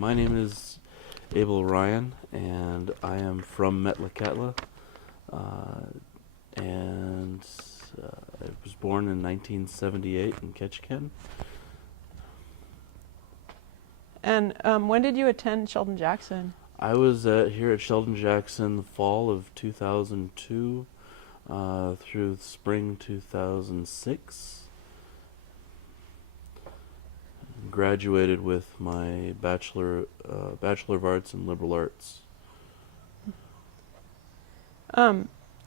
My name is Abel Ryan, and I am from Metlakatla, uh, and I was born in 1978 in Ketchikan. And when did you attend Sheldon Jackson? I was here at Sheldon Jackson the fall of 2002 through spring 2006. Graduated with my Bachelor of Arts in Liberal Arts.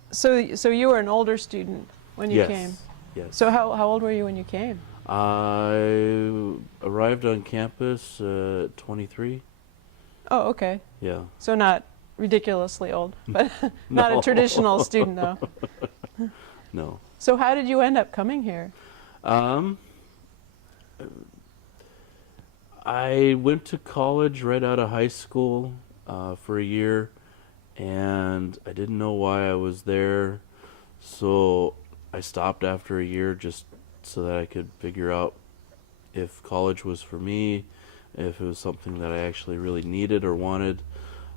So you were an older student when you Yes, came. yes. So how old were you when you came? I arrived on campus at 23. Oh, okay. Yeah. So not ridiculously old, but not No. a traditional student though. No. So how did you end up coming here? Um, I went to college right out of high school for a year, and I didn't know why I was there, so I stopped after a year just so that I could figure out if college was for me, if it was something that I actually really needed or wanted,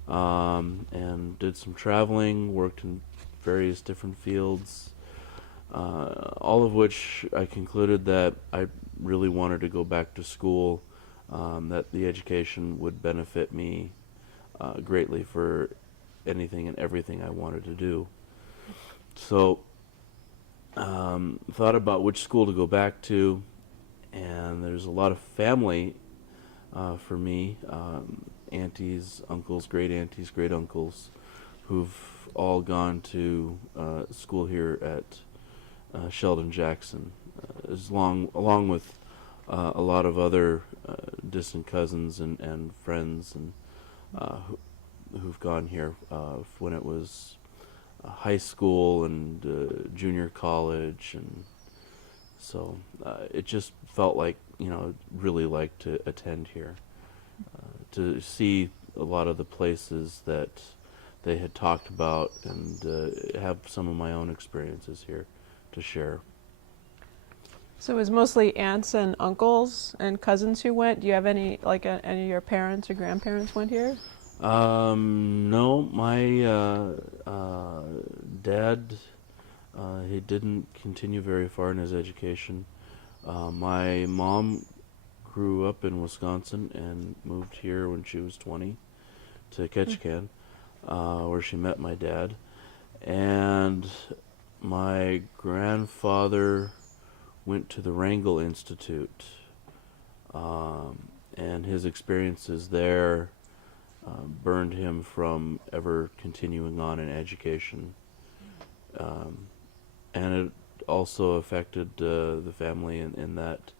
and did some traveling, worked in various different fields, all of which I concluded that I really wanted to go back to school, that the education would benefit me greatly for anything and everything I wanted to do. So thought about which school to go back to, and there's a lot of family for me, aunties, uncles, great aunties, great uncles, who've all gone to school here at Sheldon Jackson, along with a lot of other distant cousins and friends and who've gone here when it was high school and junior college, and so it just felt like, really like to attend here, to see a lot of the places that they had talked about, and have some of my own experiences here to share. So it was mostly aunts and uncles and cousins who went. Do you have any, any of your parents or grandparents went here? No, my dad, he didn't continue very far in his education. My mom grew up in Wisconsin and moved here when she was 20 to Ketchikan, where she met my dad. And my grandfather went to the Wrangell Institute, and his experiences there burned him from ever continuing on in education. And it also affected the family in that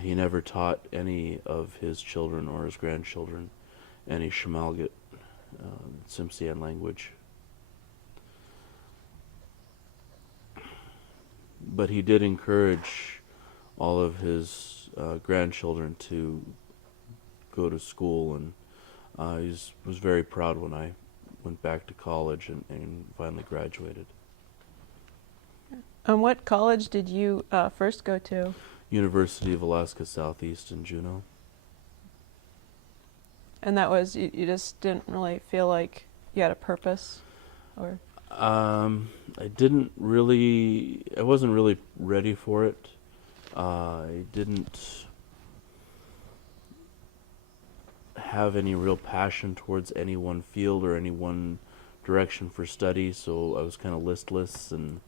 he never taught any of his children or his grandchildren any Shmalgat, Tsimshian language. But he did encourage all of his grandchildren to go to school, and he was very proud when I went back to college and finally graduated. And what college did you first go to? University of Alaska Southeast in Juneau. And that was, you just didn't really feel like you had a purpose? Or I wasn't really ready for it. I didn't have any real passion towards any one field or any one direction for study, so I was kind of listless, and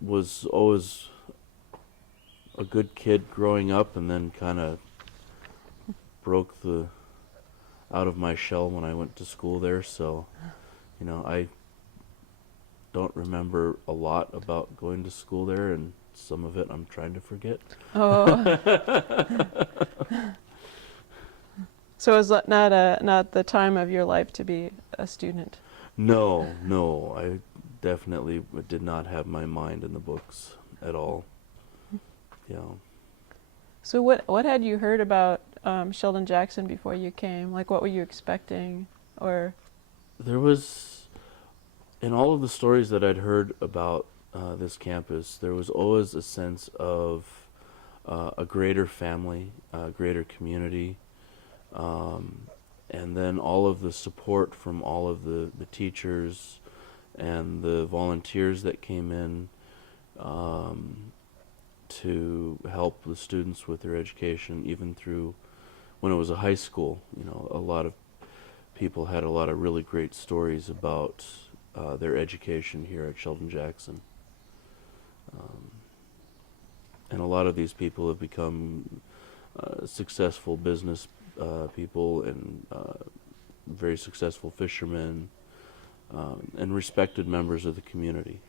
was always a good kid growing up, and then kind of broke out of my shell when I went to school there. So I don't remember a lot about going to school there, and some of it I'm trying to forget. oh, so it was not the time of your life to be a student? No, I definitely did not have my mind in the books at all. Yeah. So what had you heard about Sheldon Jackson before you came? Like, what were you expecting? Or There was, in all of the stories that I'd heard about this campus, there was always a sense of a greater family, a greater community, And then all of the support from all of the teachers and the volunteers that came in to help the students with their education, even through when it was a high school. A lot of people had a lot of really great stories about their education here at Sheldon Jackson. And a lot of these people have become successful business people and very successful fishermen and respected members of the community.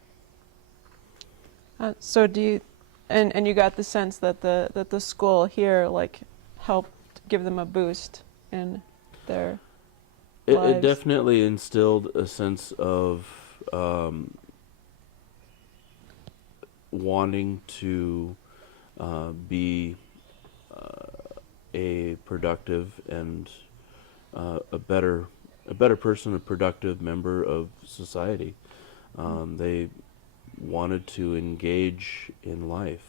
So do you, and you got the sense that the school here like helped give them a boost in their It lives? definitely instilled a sense of wanting to be a productive and a better person, a productive member of society. They wanted to engage in life.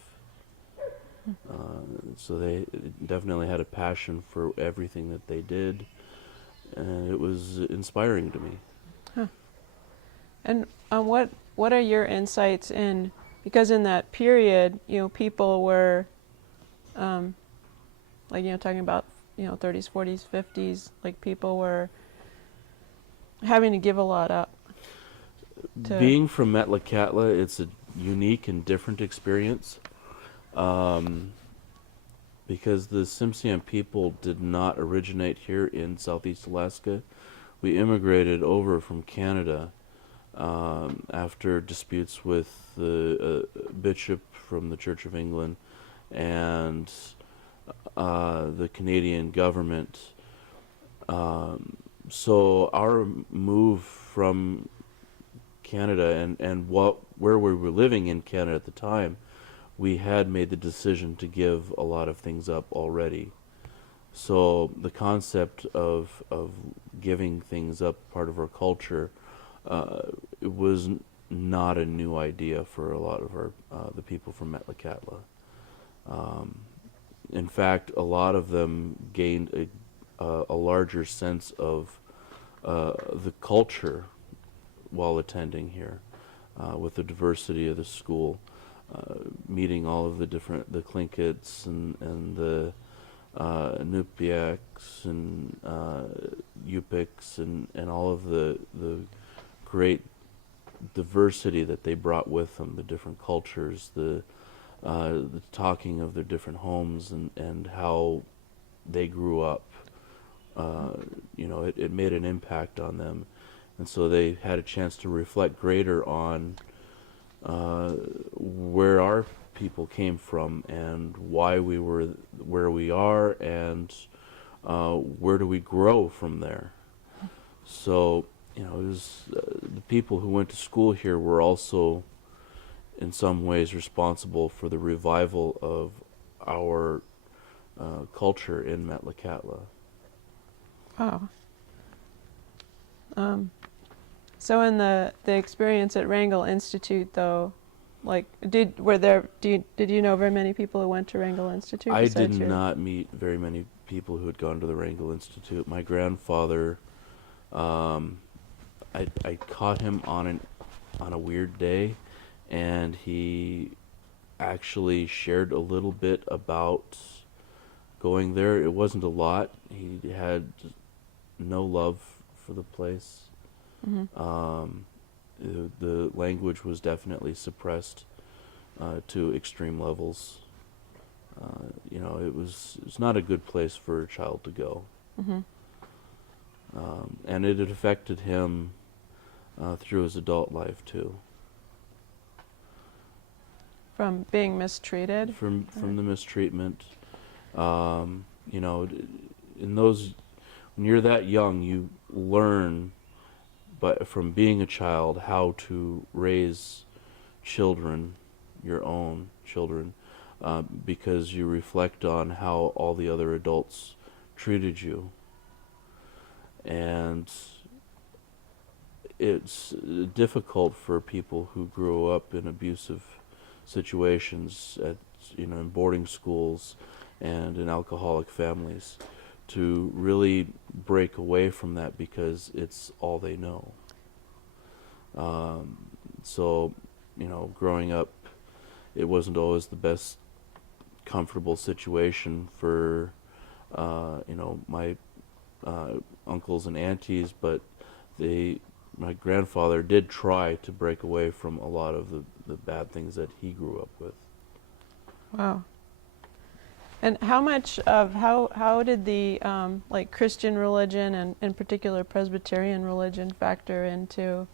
So they definitely had a passion for everything that they did, and it was inspiring to me. Huh. And what are your insights in, because in that period, people were, talking about, 30s, 40s, 50s, like people were having to give a lot up. Being from Metlakatla, it's a unique and different experience. Because the Tsimshian people did not originate here in Southeast Alaska. We immigrated over from Canada after disputes with the bishop from the Church of England and the Canadian government. So our move from Canada and where we were living in Canada at the time, we had made the decision to give a lot of things up already. So the concept of giving things up, part of our culture, it was not a new idea for a lot of our the people from Metlakatla. In fact, a lot of them gained a larger sense of the culture while attending here, with the diversity of the school, meeting all of the Tlinkits and the Nupiaks and Yupiks and all of the great diversity that they brought with them, the different cultures, the talking of their different homes and how they grew up. It made an impact on them, and so they had a chance to reflect greater on where our people came from and why we were where we are and where do we grow from there. So it was the people who went to school here were also in some ways responsible for the revival of our culture in Metlakatla. Wow. So in the experience at Wrangell Institute, though, like, did you know very many people who went to Wrangell Institute? I did not meet very many people who had gone to the Wrangell Institute. My grandfather, I caught him on a weird day, and he actually shared a little bit about going there. It wasn't a lot. He had no love for the place. Mm-hmm. The language was definitely suppressed to extreme levels. It's not a good place for a child to go. Mm-hmm. And it had affected him through his adult life too. From being mistreated? From the mistreatment. In those, when you're that young, you learn, but from being a child, how to raise children, your own children, because you reflect on how all the other adults treated you. And it's difficult for people who grew up in abusive situations in boarding schools and in alcoholic families to really break away from that because it's all they know. So, growing up, it wasn't always the best comfortable situation for, my uncles and aunties, but my grandfather did try to break away from a lot of the bad things that he grew up with. Wow. And how did the like Christian religion and in particular Presbyterian religion factor into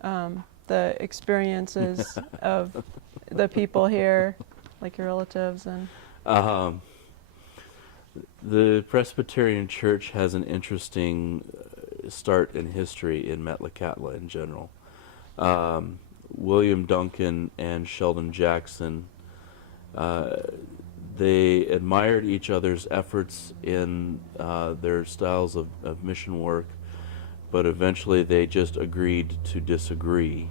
the experiences of the people here, like your relatives and? The Presbyterian Church has an interesting start in history in Metlakatla in general. William Duncan and Sheldon Jackson, they admired each other's efforts in their styles of mission work, but eventually they just agreed to disagree.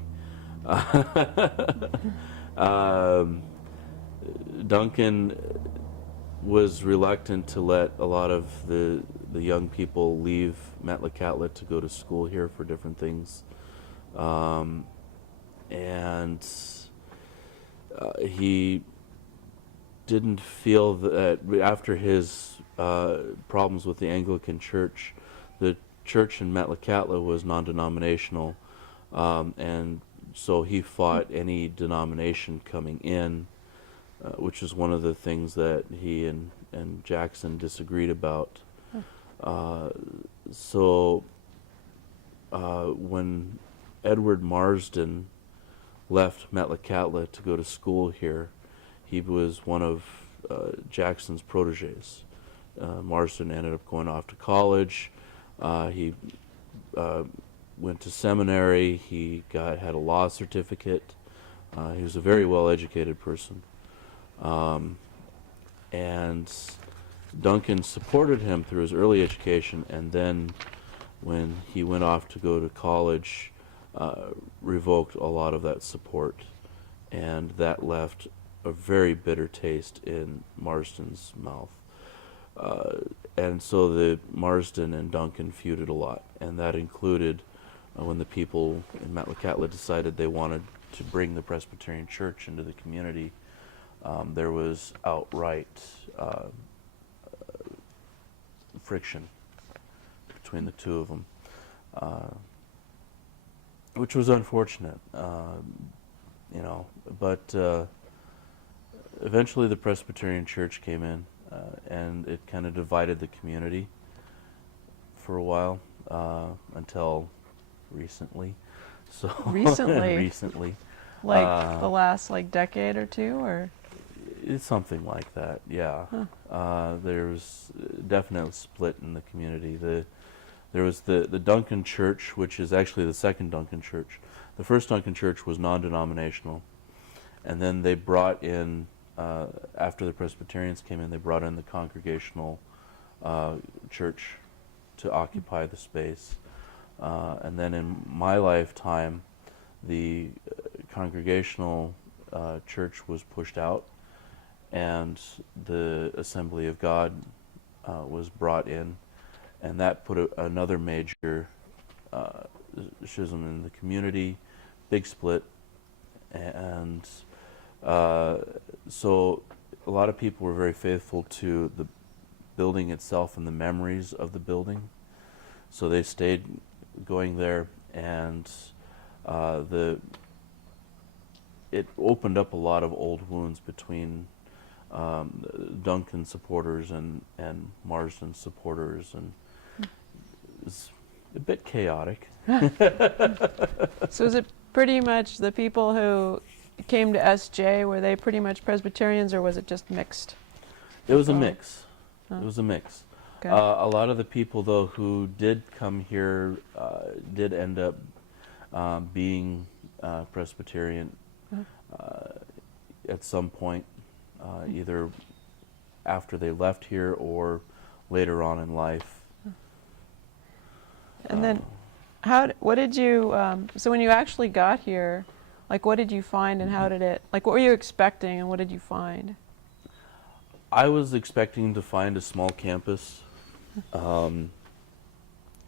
Duncan was reluctant to let a lot of the young people leave Metlakatla to go to school here for different things. And he didn't feel that after his problems with the Anglican Church, the church in Metlakatla was non-denominational, and so he fought any denomination coming in, which is one of the things that he and Jackson disagreed about. So when Edward Marsden left Metlakatla to go to school here, he was one of Jackson's proteges. Marsden ended up going off to college. He went to seminary. He had a law certificate. He was a very well-educated person. And Duncan supported him through his early education, and then when he went off to go to college, revoked a lot of that support, and that left a very bitter taste in Marsden's mouth. And so the Marsden and Duncan feuded a lot, and that included when the people in Metlakatla decided they wanted to bring the Presbyterian Church into the community. There was outright friction between the two of them, which was unfortunate, but eventually the Presbyterian Church came in, and it kind of divided the community for a while, until recently. So Recently? Recently. Like the last decade or two, or? It's something like that, yeah. Huh. There's definitely a split in the community. There was the Duncan Church, which is actually the second Duncan Church. The first Duncan Church was non-denominational, and then they brought in, after the Presbyterians came in, they brought in the Congregational Church to occupy the space. And then in my lifetime, the Congregational Church was pushed out, and the Assembly of God was brought in, and that put another major schism in the community, big split, and so a lot of people were very faithful to the building itself and the memories of the building, so they stayed going there, and it opened up a lot of old wounds between Duncan supporters and Marsden supporters, and it's a bit chaotic. So is it pretty much the people who came to SJ, were they pretty much Presbyterians, or was it just mixed? It was a Oh. mix. Oh. It was a mix. Okay. A lot of the people, though, who did come here did end up being Presbyterian at some point, either after they left here or later on in life. And then, what did you, so when you actually got here, what did you find, and how did it, what were you expecting, and what did you find? I was expecting to find a small campus um,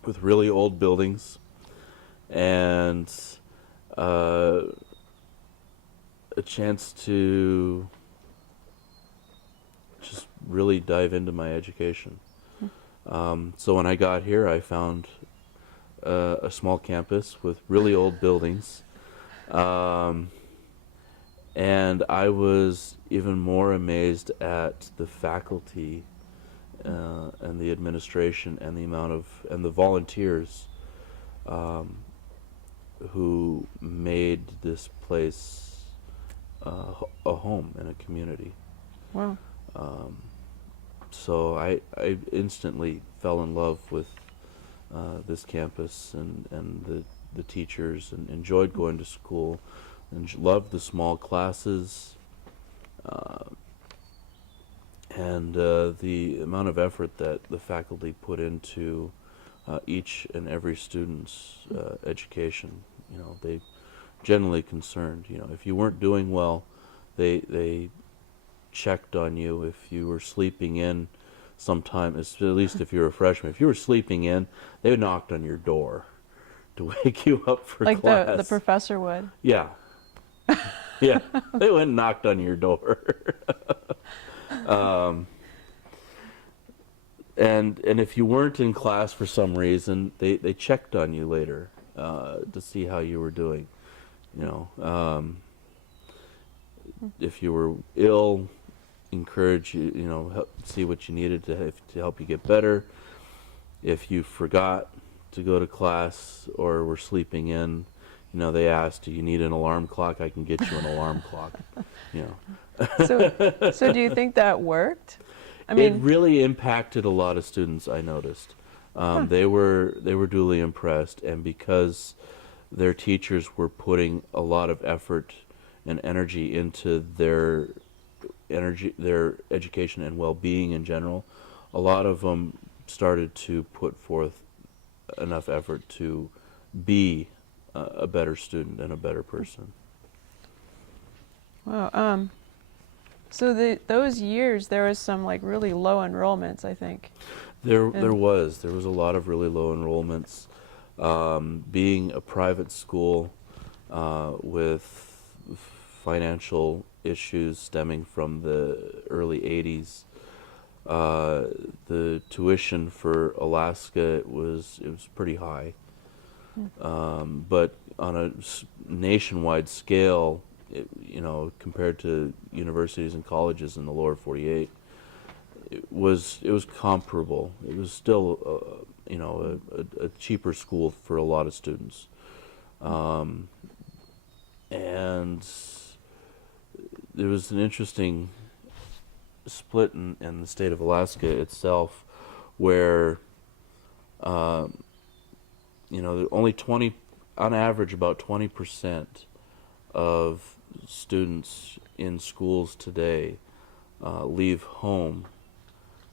with really old buildings and uh, a chance to just really dive into my education. So when I got here, I found a small campus with really old buildings. Um, and I was even more amazed at the faculty and the administration and the amount of and the volunteers um, who made this place a home and a community. Wow. Um, so I instantly fell in love with this campus and the teachers and enjoyed going to school and loved the small classes uh, and the amount of effort that the faculty put into each and every student's education. You know, they generally concerned. You know, if you weren't doing well, they checked on you. If you were sleeping in, sometime, at least if you were a freshman, if you were sleeping in, they knocked on your door to wake you up for Like class. the professor would. Yeah, yeah, they went and knocked on your door. um, and if you weren't in class for some reason, they checked on you later to see how you were doing. You know, if you were ill, encourage you, you know, help, see what you needed to help you get better. If you forgot to go to class or were sleeping in, you know, they asked, do you need an alarm clock? I can get you an alarm clock. You know. So do you think that worked? I It mean, really impacted a lot of students, I noticed. They were duly impressed, and because their teachers were putting a lot of effort and energy into their education and well-being in general, a lot of them started to put forth enough effort to be a better student and a better person. wow. So those years there was some like really low enrollments, I think. There And was a lot of really low enrollments. Being a private school with financial issues stemming from the early 80s, the tuition for Alaska was pretty high. But on a nationwide scale, you know, compared to universities and colleges in the lower 48, it was comparable. It was still, you know, a cheaper school for a lot of students, and there was an interesting split in the state of Alaska itself, where you know, only 20, on average, about 20% of students in schools today leave home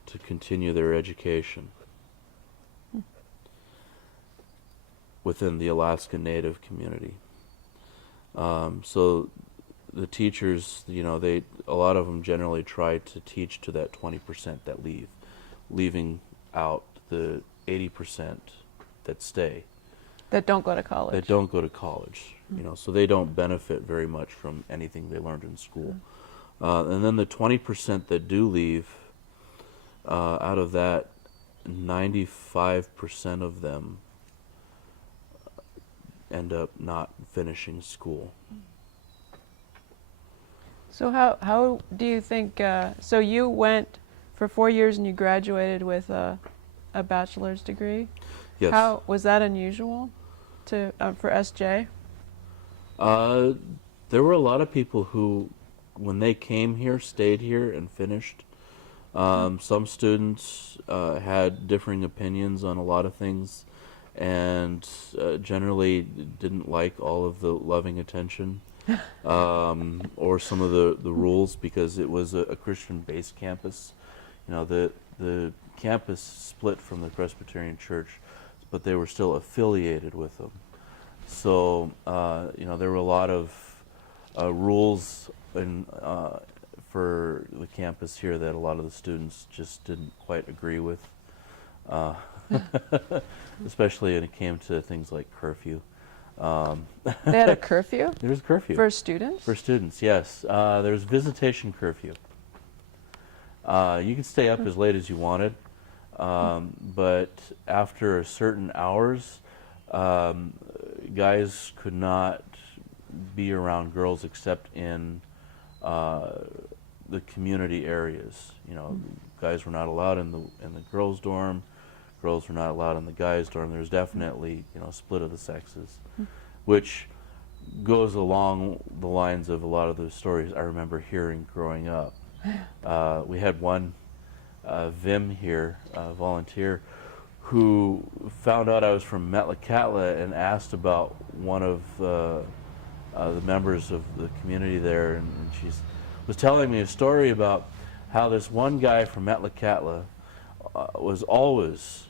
to continue their education within the Alaska Native community. So the teachers, you know, a lot of them generally try to teach to that 20% that leaving out the 80% that stay. that don't go to college. That don't go to college, you know, so they don't benefit very much from anything they learned in school. And then the 20% that do leave, out of that, 95% of them end up not finishing school. So how do you think? So you went for 4 years and you graduated with a bachelor's degree. Yes. How was that unusual for SJ? There were a lot of people who, when they came here, stayed here and finished. Some students had differing opinions on a lot of things, and generally didn't like all of the loving attention or some of the rules, because it was a Christian-based campus. You know, the campus split from the Presbyterian Church, but they were still affiliated with them. So, you know, there were a lot of rules for the campus here that a lot of the students just didn't quite agree with. uh, especially when it came to things like curfew. Um, They had a curfew there was curfew for students? for students. Yes, there's visitation curfew. You could stay up as late as you wanted, but after a certain hours, um, guys could not be around girls except in the community areas. You know, guys were not allowed in the girls' dorm. Girls were not allowed in the guys' dorm. There's definitely, you know, a split of the sexes, which goes along the lines of a lot of the stories I remember hearing growing up. We had one Vim here, volunteer, who found out I was from Metlakatla and asked about one of the members of the community there, and she was telling me a story about how this one guy from Metlakatla was always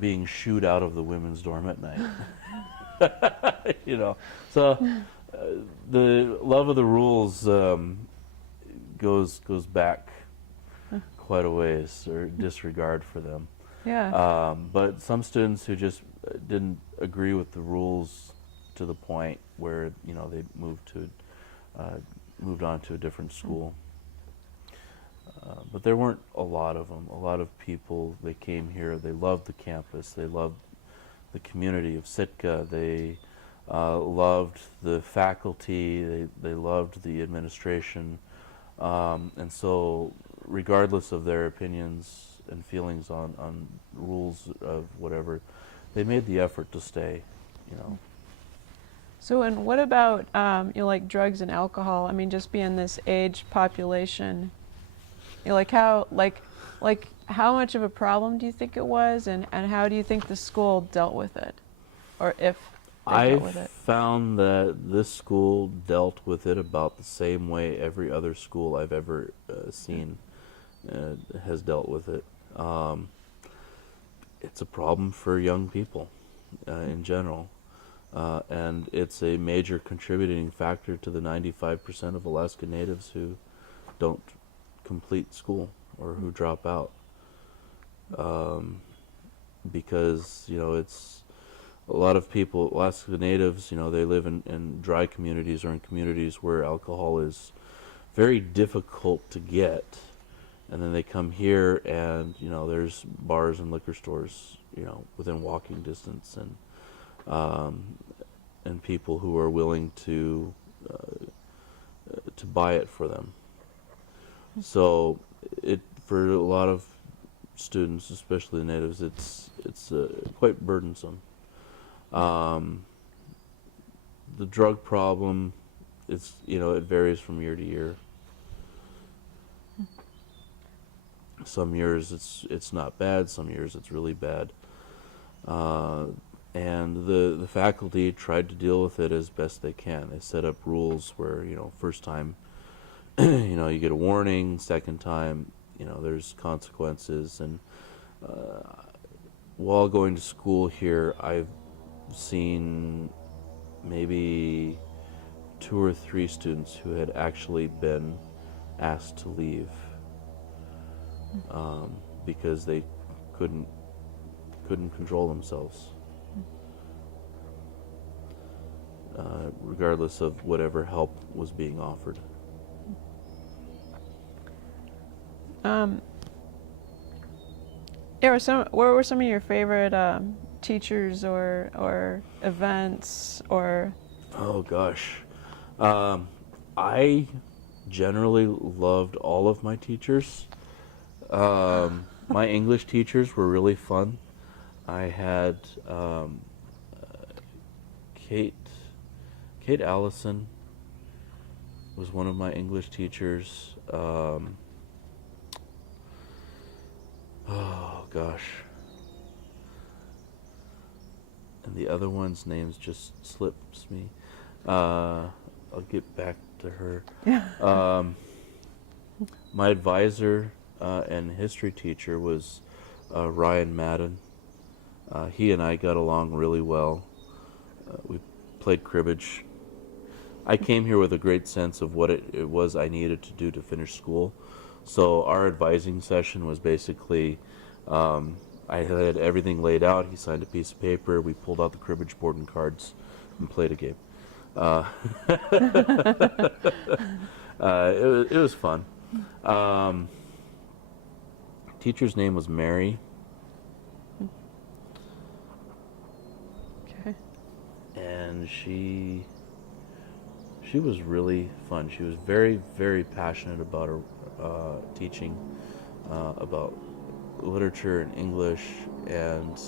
being shooed out of the women's dorm at night. You know, so the love of the rules goes back quite a ways, or disregard for them. Yeah. But some students who just didn't agree with the rules to the point where, you know, they moved on to a different school. But there weren't a lot of them. A lot of people, they came here, they loved the campus, they loved the community of Sitka, they loved the faculty, they loved the administration, and so regardless of their opinions and feelings on rules of whatever, they made the effort to stay, you know. So, and what about, you know, like drugs and alcohol? I mean, just being this age population, you know, like how much of a problem do you think it was, and how do you think the school dealt with it, or if they dealt with it? I've found that this school dealt with it about the same way every other school I've ever seen has dealt with it. It's a problem for young people in general. And it's a major contributing factor to the 95% of Alaska Natives who don't complete school or who drop out. Because, you know, it's a lot of people, Alaska Natives, you know, they live in dry communities or in communities where alcohol is very difficult to get. And then they come here and, you know, there's bars and liquor stores, you know, within walking distance, and people who are willing to buy it for them. So it, for a lot of students, especially natives, it's quite burdensome. The drug problem, it's, you know, it varies from year to year. Some years it's not bad, some years it's really bad. And the faculty tried to deal with it as best they can. They set up rules where, you know, first time, you know, you get a warning, second time, you know, there's consequences. And while going to school here, I've seen maybe 2 or 3 students who had actually been asked to leave because they couldn't control themselves, regardless of whatever help was being offered. Yeah, what were some of your favorite teachers or events or? Oh gosh, I generally loved all of my teachers. My English teachers were really fun. I had Kate Allison was one of my English teachers. Oh gosh. And the other one's names just slips me. I'll get back to her. Yeah. My advisor and history teacher was Ryan Madden. He and I got along really well. We played cribbage. I came here with a great sense of what it was I needed to do to finish school. So our advising session was basically I had everything laid out. He signed a piece of paper. We pulled out the cribbage board and cards and played a game. Uh, it was fun. Um, teacher's name was Mary, Okay. and she was really fun. She was very, very passionate about her teaching about literature and English, and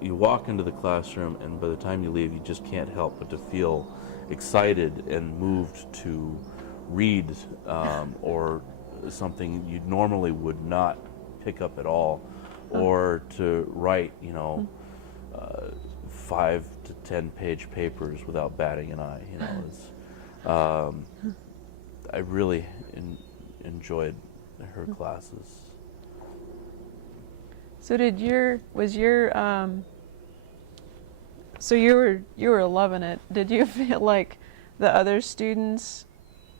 you walk into the classroom, and by the time you leave, you just can't help but to feel excited and moved to read or something you normally would not pick up at all, or to write, 5 to 10 page papers without batting an eye. I really enjoyed her classes. So so you were loving it. Did you feel like the other students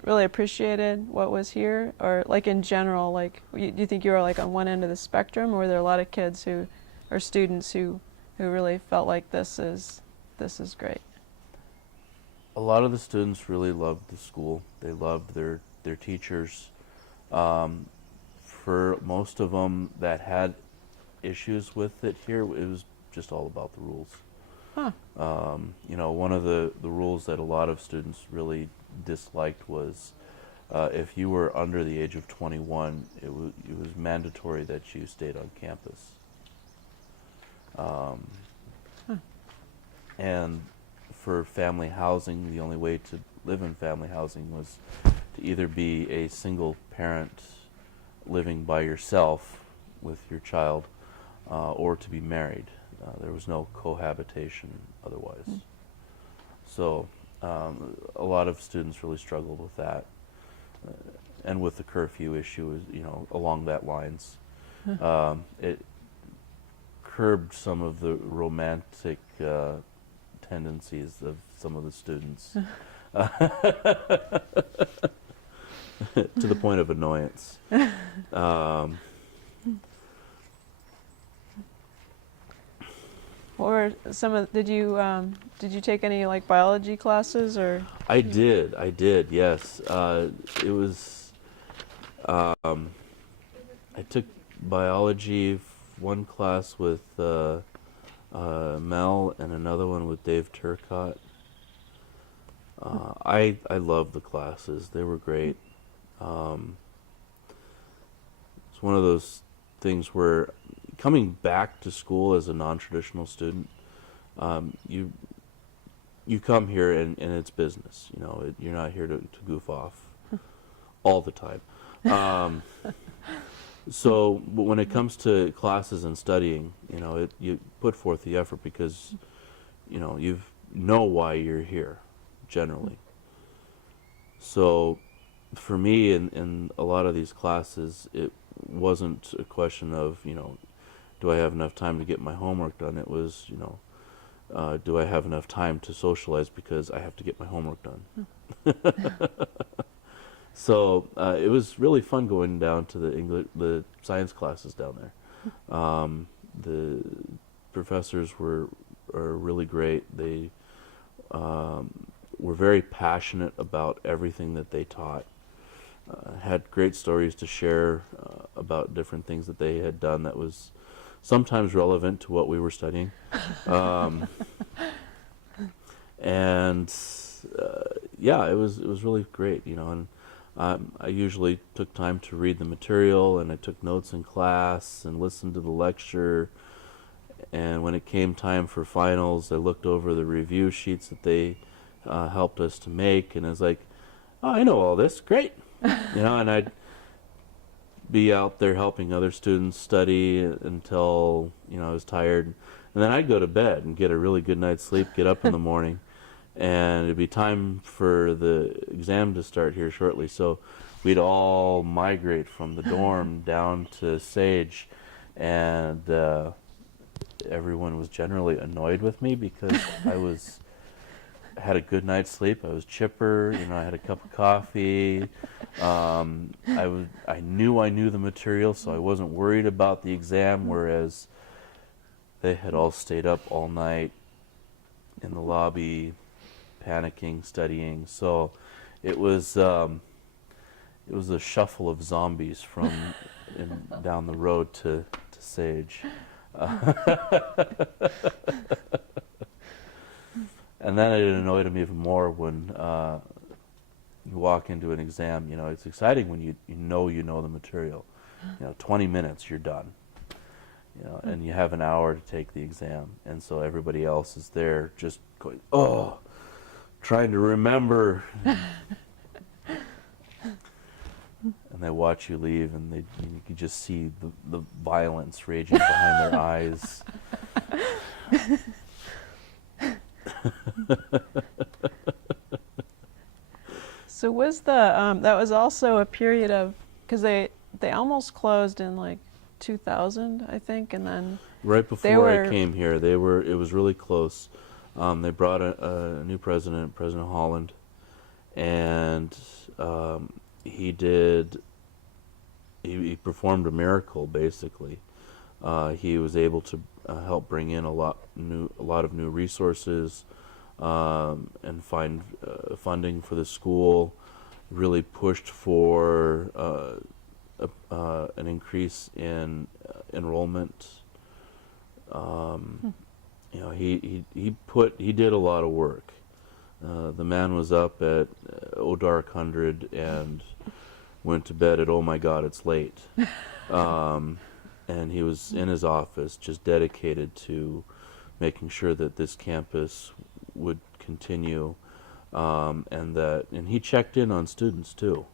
really appreciated what was here, or like in general, like do you think you were like on one end of the spectrum, or were there a lot of kids or students who really felt like this is great? A lot of the students really loved the school. They loved their teachers. For most of them that had issues with it here, it was just all about the rules. Huh. One of the rules that a lot of students really disliked was if you were under the age of 21, it was mandatory that you stayed on campus. And for family housing, the only way to live in family housing was to either be a single parent living by yourself with your child, or to be married. There was no cohabitation otherwise. So a lot of students really struggled with that, and with the curfew issue, along that lines. It curbed some of the romantic tendencies of some of the students to the point of annoyance. Or did you take any like biology classes or? I did, yes. It was, I took biology, one class with Mel and another one with Dave Turcott. I loved the classes. They were great. It's one of those things where coming back to school as a non-traditional student, you come here and it's business. You're not here to goof off all the time. So when it comes to classes and studying, you put forth the effort because you know why you're here generally. So for me in a lot of these classes, it wasn't a question of do I have enough time to get my homework done? It was do I have enough time to socialize because I have to get my homework done? So it was really fun going down to the science classes down there. The professors are really great. They were very passionate about everything that they taught. Had great stories to share about different things that they had done that was sometimes relevant to what we were studying. And yeah, it was really great, and I usually took time to read the material, and I took notes in class and listened to the lecture. And when it came time for finals, I looked over the review sheets that they helped us to make, and I was like, oh, I know all this, great. And I'd be out there helping other students study until, I was tired. And then I'd go to bed and get a really good night's sleep, get up in the morning, and it'd be time for the exam to start here shortly. So we'd all migrate from the dorm down to Sage, and everyone was generally annoyed with me because I was had a good night's sleep. I was chipper. You know, I had a cup of coffee. I knew the material, so I wasn't worried about the exam. Whereas they had all stayed up all night in the lobby, panicking, studying. So it was a shuffle of zombies from down the road to Sage. And then it annoyed him even more when you walk into an exam. You know, it's exciting when you know the material. You know, 20 minutes, you're done. You know, and you have an hour to take the exam, and so everybody else is there just going, oh, trying to remember. And they watch you leave, and you can just see the violence raging behind their eyes. So was that was also a period of, because they almost closed in like 2000, I think, and then right before I came here, it was really close. They brought a new president, President Holland, and he performed a miracle, basically. He was able to help bring in a lot of new resources, and find funding for the school. Really pushed for an increase in enrollment. You know, he did a lot of work. The man was up at dark 100 and went to bed at, oh my God, it's late. And he was in his office just dedicated to making sure that this campus would continue, and he checked in on students too.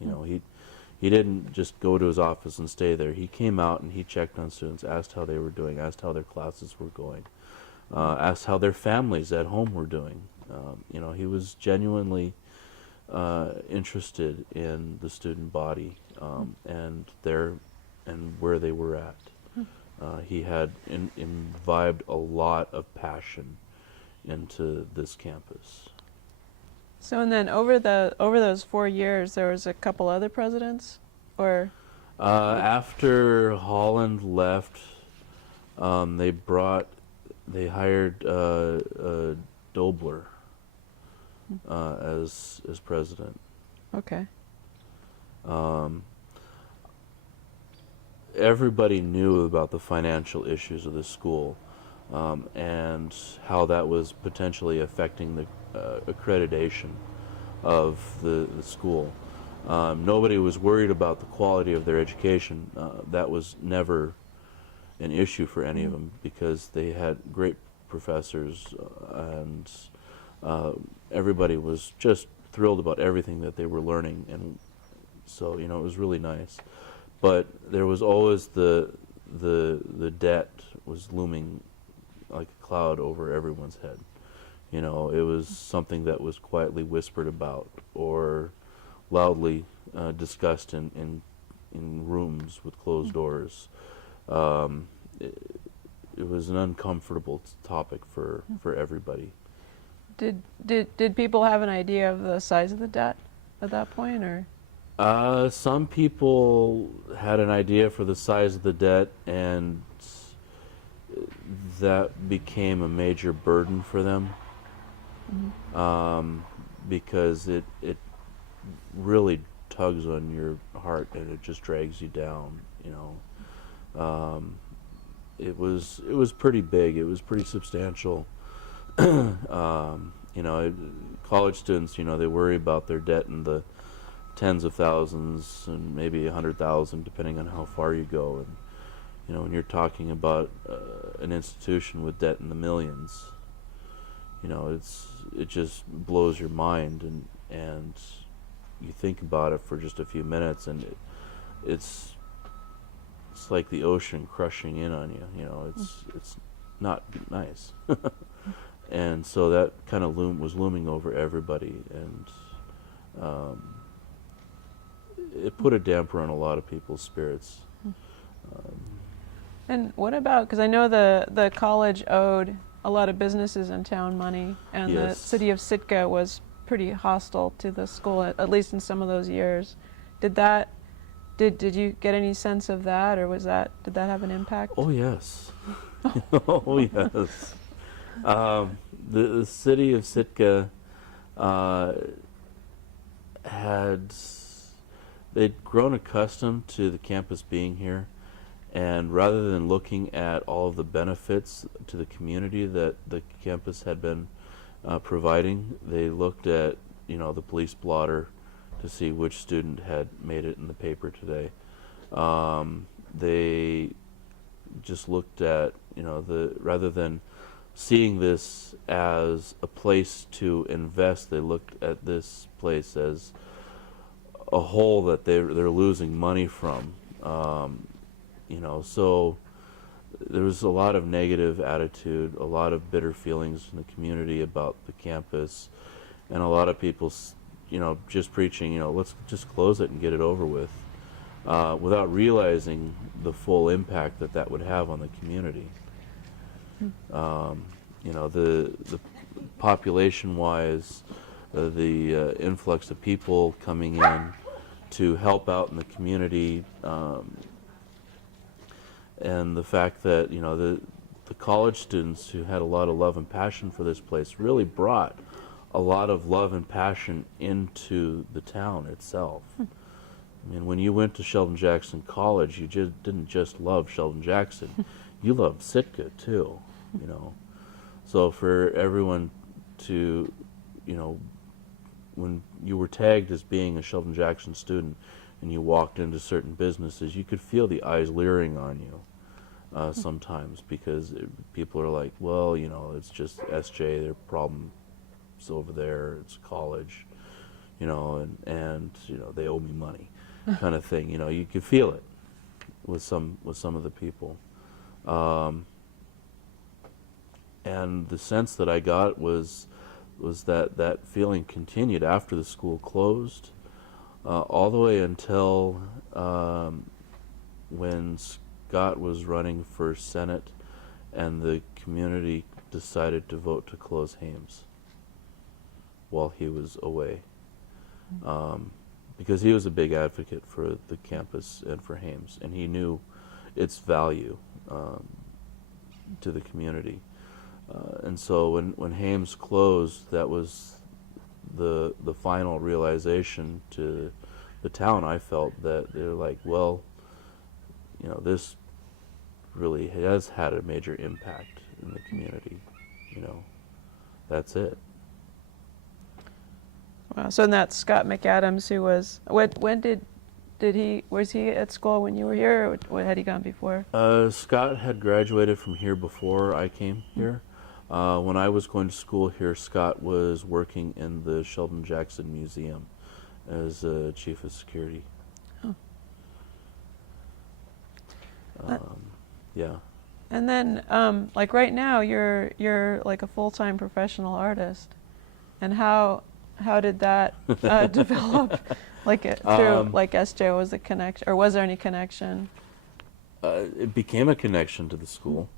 You know, he didn't just go to his office and stay there. He came out and he checked on students, asked how they were doing, asked how their classes were going, asked how their families at home were doing. You know, he was genuinely interested in the student body, and where they were at. He had imbibed a lot of passion into this campus. So, and then over those 4 years, there was a couple other presidents, or after Holland left, they hired Dobler as president. Okay. Everybody knew about the financial issues of the school, and how that was potentially affecting the accreditation of the school. Nobody was worried about the quality of their education. That was never an issue for any of them, because they had great professors, and everybody was just thrilled about everything that they were learning, and so, you know, it was really nice. But there was always the debt was looming like a cloud over everyone's head. You know, it was something that was quietly whispered about or loudly discussed in rooms with closed doors. It was an uncomfortable topic for everybody. Did people have an idea of the size of the debt at that point, or? Some people had an idea for the size of the debt, and that became a major burden for them, because it really tugs on your heart and it just drags you down. You know, it was pretty big. It was pretty substantial. You know, college students, you know, they worry about their debt in the tens of thousands and maybe 100,000, depending on how far you go. And you know, when you're talking about an institution with debt in the millions, you know, it just blows your mind, and you think about it for just a few minutes, and it's like the ocean crushing in on you. You know, it's not nice. And so that kind of was looming over everybody, and it put a damper on a lot of people's spirits. And what about, because I know the college owed a lot of businesses in town money, and the Yes. city of Sitka was pretty hostile to the school, at least in some of those years. Did that, did you get any sense of that, or did that have an impact? Oh yes. Oh yes. The city of Sitka uh, had they'd grown accustomed to the campus being here, and rather than looking at all of the benefits to the community that the campus had been providing, they looked at the police blotter to see which student had made it in the paper today. They just looked at the rather than seeing this as a place to invest, they looked at this place as a hole that they're losing money from. So there was a lot of negative attitude, a lot of bitter feelings in the community about the campus, and a lot of people, just preaching, let's just close it and get it over with, without realizing the full impact that would have on the community. The population-wise, the influx of people coming in to help out in the community, and the fact that the college students who had a lot of love and passion for this place really brought a lot of love and passion into the town itself. I mean, when you went to Sheldon Jackson College, you didn't just love Sheldon Jackson, you loved Sitka too. So for everyone to, when you were tagged as being a Sheldon Jackson student and you walked into certain businesses, you could feel the eyes leering on you sometimes, because people are like, well, it's just SJ, their problem's over there, it's college, and they owe me money, kind of thing. You could feel it with some of the people. And the sense that I got was that feeling continued after the school closed, all the way until when Scott was running for Senate and the community decided to vote to close Hames while he was away. Because he was a big advocate for the campus and for Hames, and he knew its value to the community. And so when Hames closed, that was the final realization to the town. I felt that they're like, well, this really has had a major impact in the community. That's it. Wow. So that's Scott McAdams, who was when was he at school when you were here, or had he gone before? Scott had graduated from here before I came here. When I was going to school here, Scott was working in the Sheldon Jackson Museum as chief of security. Oh. Yeah. And then, like right now, you're like a full-time professional artist, and how did that develop? Like through like SJ was the connection, or was there any connection? It became a connection to the school.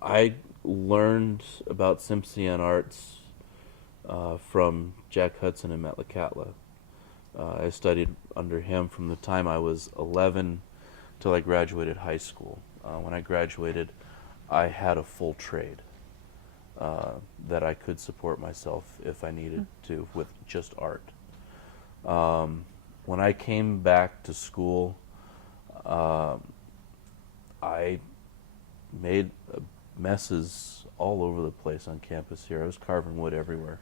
I learned about Simpson Arts from Jack Hudson and Metlakatla. I studied under him from the time I was 11 till I graduated high school. When I graduated, I had a full trade that I could support myself if I needed to with just art. When I came back to school, I made messes all over the place on campus here. I was carving wood everywhere.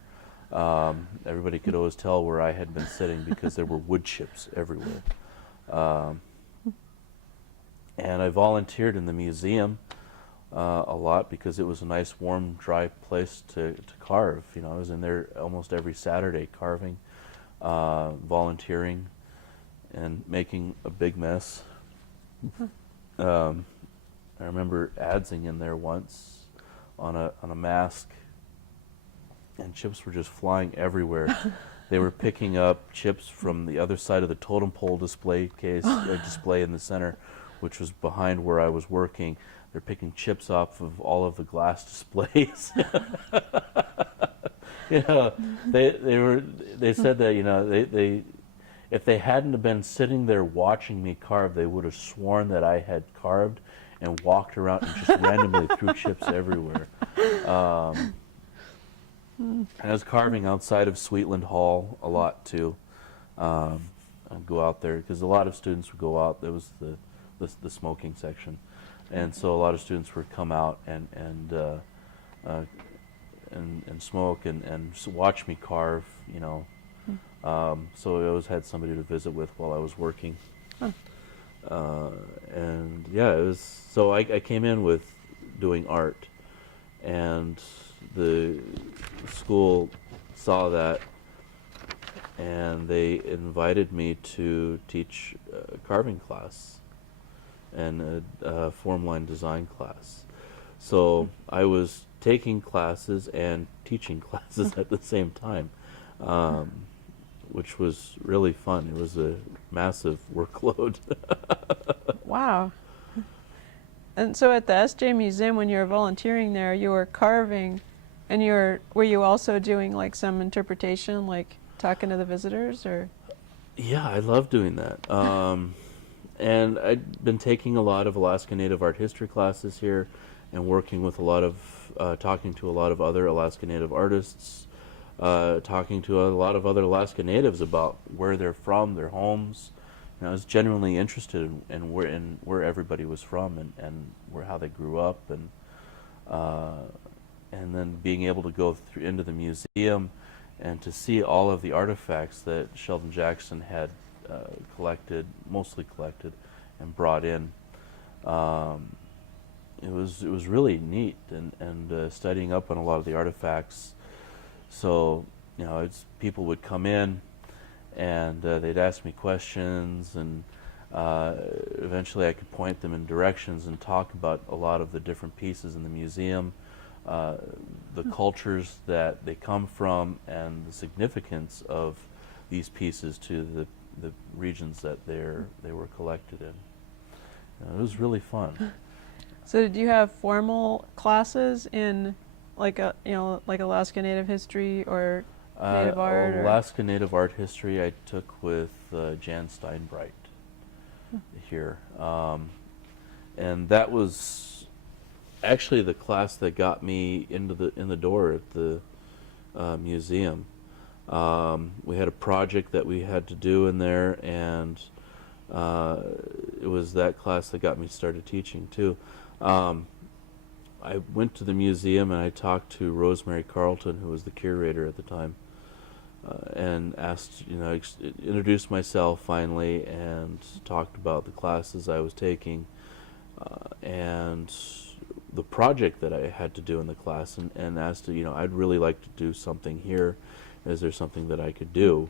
Everybody could always tell where I had been sitting because there were wood chips everywhere. And I volunteered in the museum a lot because it was a nice, warm, dry place to carve. I was in there almost every Saturday carving, volunteering, and making a big mess. I remember adzing in there once on a mask, and chips were just flying everywhere. They were picking up chips from the other side of the totem pole display case, display in the center, which was behind where I was working. They're picking chips off of all of the glass displays. You know, they said that, you know, they if they hadn't have been sitting there watching me carve, they would have sworn that I had carved and walked around and just randomly threw chips everywhere. And I was carving outside of Sweetland Hall a lot too. I'd go out there because a lot of students would go out. There was the smoking section, and so a lot of students would come out and smoke and watch me carve. You know, so I always had somebody to visit with while I was working. And yeah, it was. So I came in with doing art, and the school saw that, and they invited me to teach a carving class and a form line design class. So I was taking classes and teaching classes at the same time, which was really fun. It was a massive workload. Wow. And so at the SJ Museum, when you were volunteering there, you were carving, and were you also doing like some interpretation, like talking to the visitors, or? Yeah, I love doing that. And I'd been taking a lot of Alaska Native art history classes here and working with a lot of, talking to a lot of other Alaska Native artists, talking to a lot of other Alaska Natives about where they're from, their homes. And I was genuinely interested in where everybody was from and how they grew up, and then being able to go into the museum and to see all of the artifacts that Sheldon Jackson had mostly collected, and brought in. It was really neat, and studying up on a lot of the artifacts. So, you know, people would come in, and they'd ask me questions, and eventually I could point them in directions and talk about a lot of the different pieces in the museum, the cultures that they come from, and the significance of these pieces to the regions that they were collected in. It was really fun. So did you have formal classes in like Alaska Native history or Native art? Alaska Native art history I took with Jan Steinbright here. And that was actually the class that got me in the door at the museum. We had a project that we had to do in there, and it was that class that got me started teaching too. I went to the museum and I talked to Rosemary Carlton, who was the curator at the time, and asked, introduced myself finally, and talked about the classes I was taking, and the project that I had to do in the class, and asked, I'd really like to do something here. Is there something that I could do?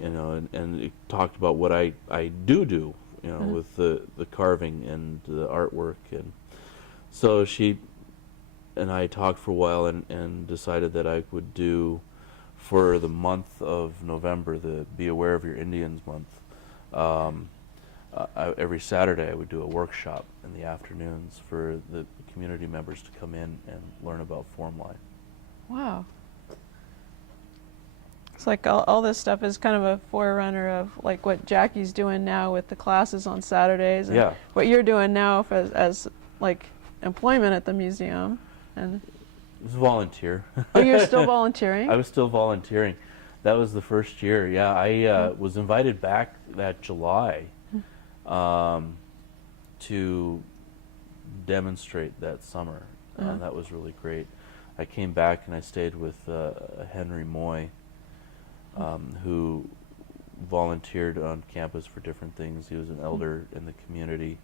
And it talked about what I do, with the carving and the artwork. And so she and I talked for a while and decided that I would do, for the month of November, the Be Aware of Your Indians month, every Saturday I would do a workshop in the afternoons for the community members to come in and learn about form line. Wow. It's like all this stuff is kind of a forerunner of like what Jackie's doing now with the classes on Saturdays, and what you're doing now as like employment at the museum. And it was volunteer. Oh, you're still volunteering? I was still volunteering. That was the first year. Yeah, I was invited back that July to demonstrate that summer. That was really great. I came back and I stayed with Henry Moy, who volunteered on campus for different things. He was an elder in the community,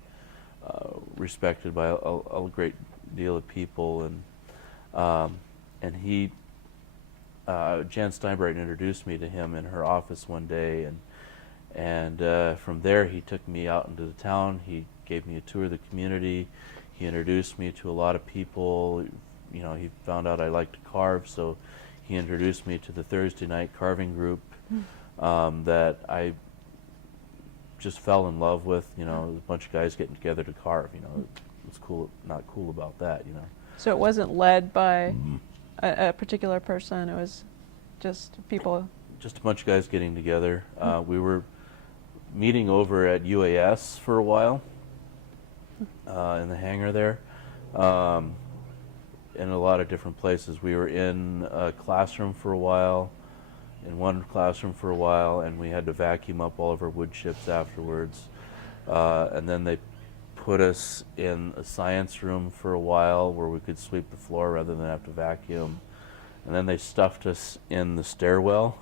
respected by a great deal of people, and he, Jan Steinbright introduced me to him in her office one day, and from there he took me out into the town. He gave me a tour of the community. He introduced me to a lot of people. He found out I liked to carve, so he introduced me to the Thursday night carving group that I just fell in love with. A bunch of guys getting together to carve. What's cool, not cool about that? So it wasn't led by a particular person. It was just people. Just a bunch of guys getting together. We were meeting over at UAS for a while in the hangar there, in a lot of different places. We were in a classroom for a while, in one classroom for a while, and we had to vacuum up all of our wood chips afterwards. And then they put us in a science room for a while where we could sweep the floor rather than have to vacuum. And then they stuffed us in the stairwell,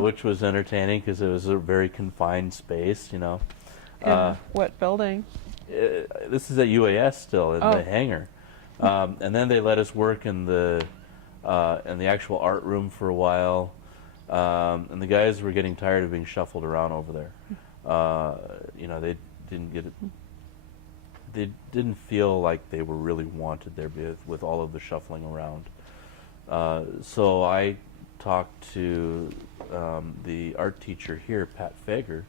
which was entertaining because it was a very confined space, In what building? This is at UAS still, in the hangar. And then they let us work in the actual art room for a while. And the guys were getting tired of being shuffled around over there. They didn't get it. They didn't feel like they were really wanted there with all of the shuffling around. So I talked to the art teacher here, Pat Fager,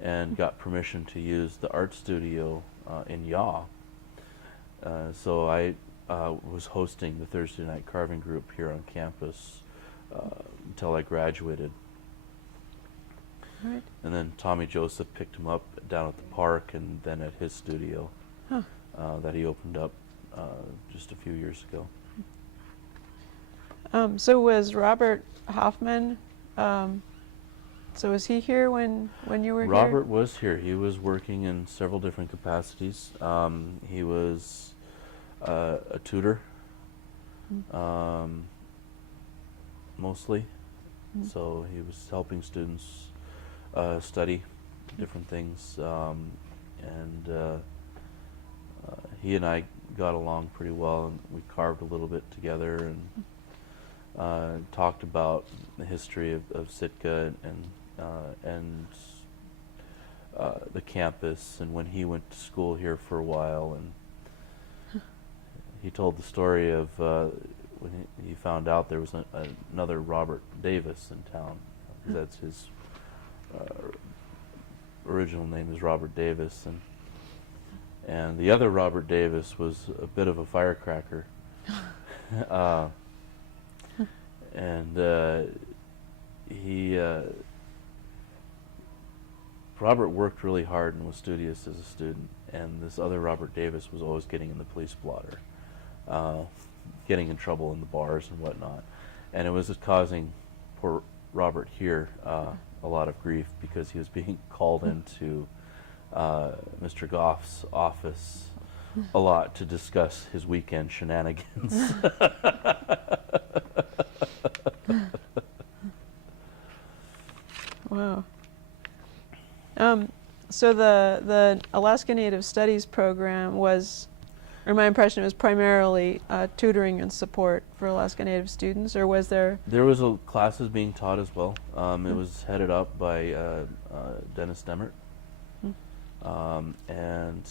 and got permission to use the art studio in Yaw. So I was hosting the Thursday night carving group here on campus until I graduated. Right. And then Tommy Joseph picked him up down at the park and then at his studio that he opened up just a few years ago. So was Robert Hoffman, so was he here when you were here? Robert was here. He was working in several different capacities. He was a tutor, mostly. So he was helping students study different things, and he and I got along pretty well, and we carved a little bit together and talked about the history of Sitka and the campus, and when he went to school here for a while, and he told the story of when he found out there was another Robert Davis in town. That's his original name is Robert Davis, and the other Robert Davis was a bit of a firecracker. And Robert worked really hard and was studious as a student, and this other Robert Davis was always getting in the police blotter, getting in trouble in the bars and whatnot, and it was just causing poor Robert here a lot of grief because he was being called into Mr. Goff's office a lot to discuss his weekend shenanigans. Wow. So the Alaska Native Studies program was, or my impression, it was primarily tutoring and support for Alaska Native students, or was there? There was classes being taught as well. It was headed up by Dennis Demmert, and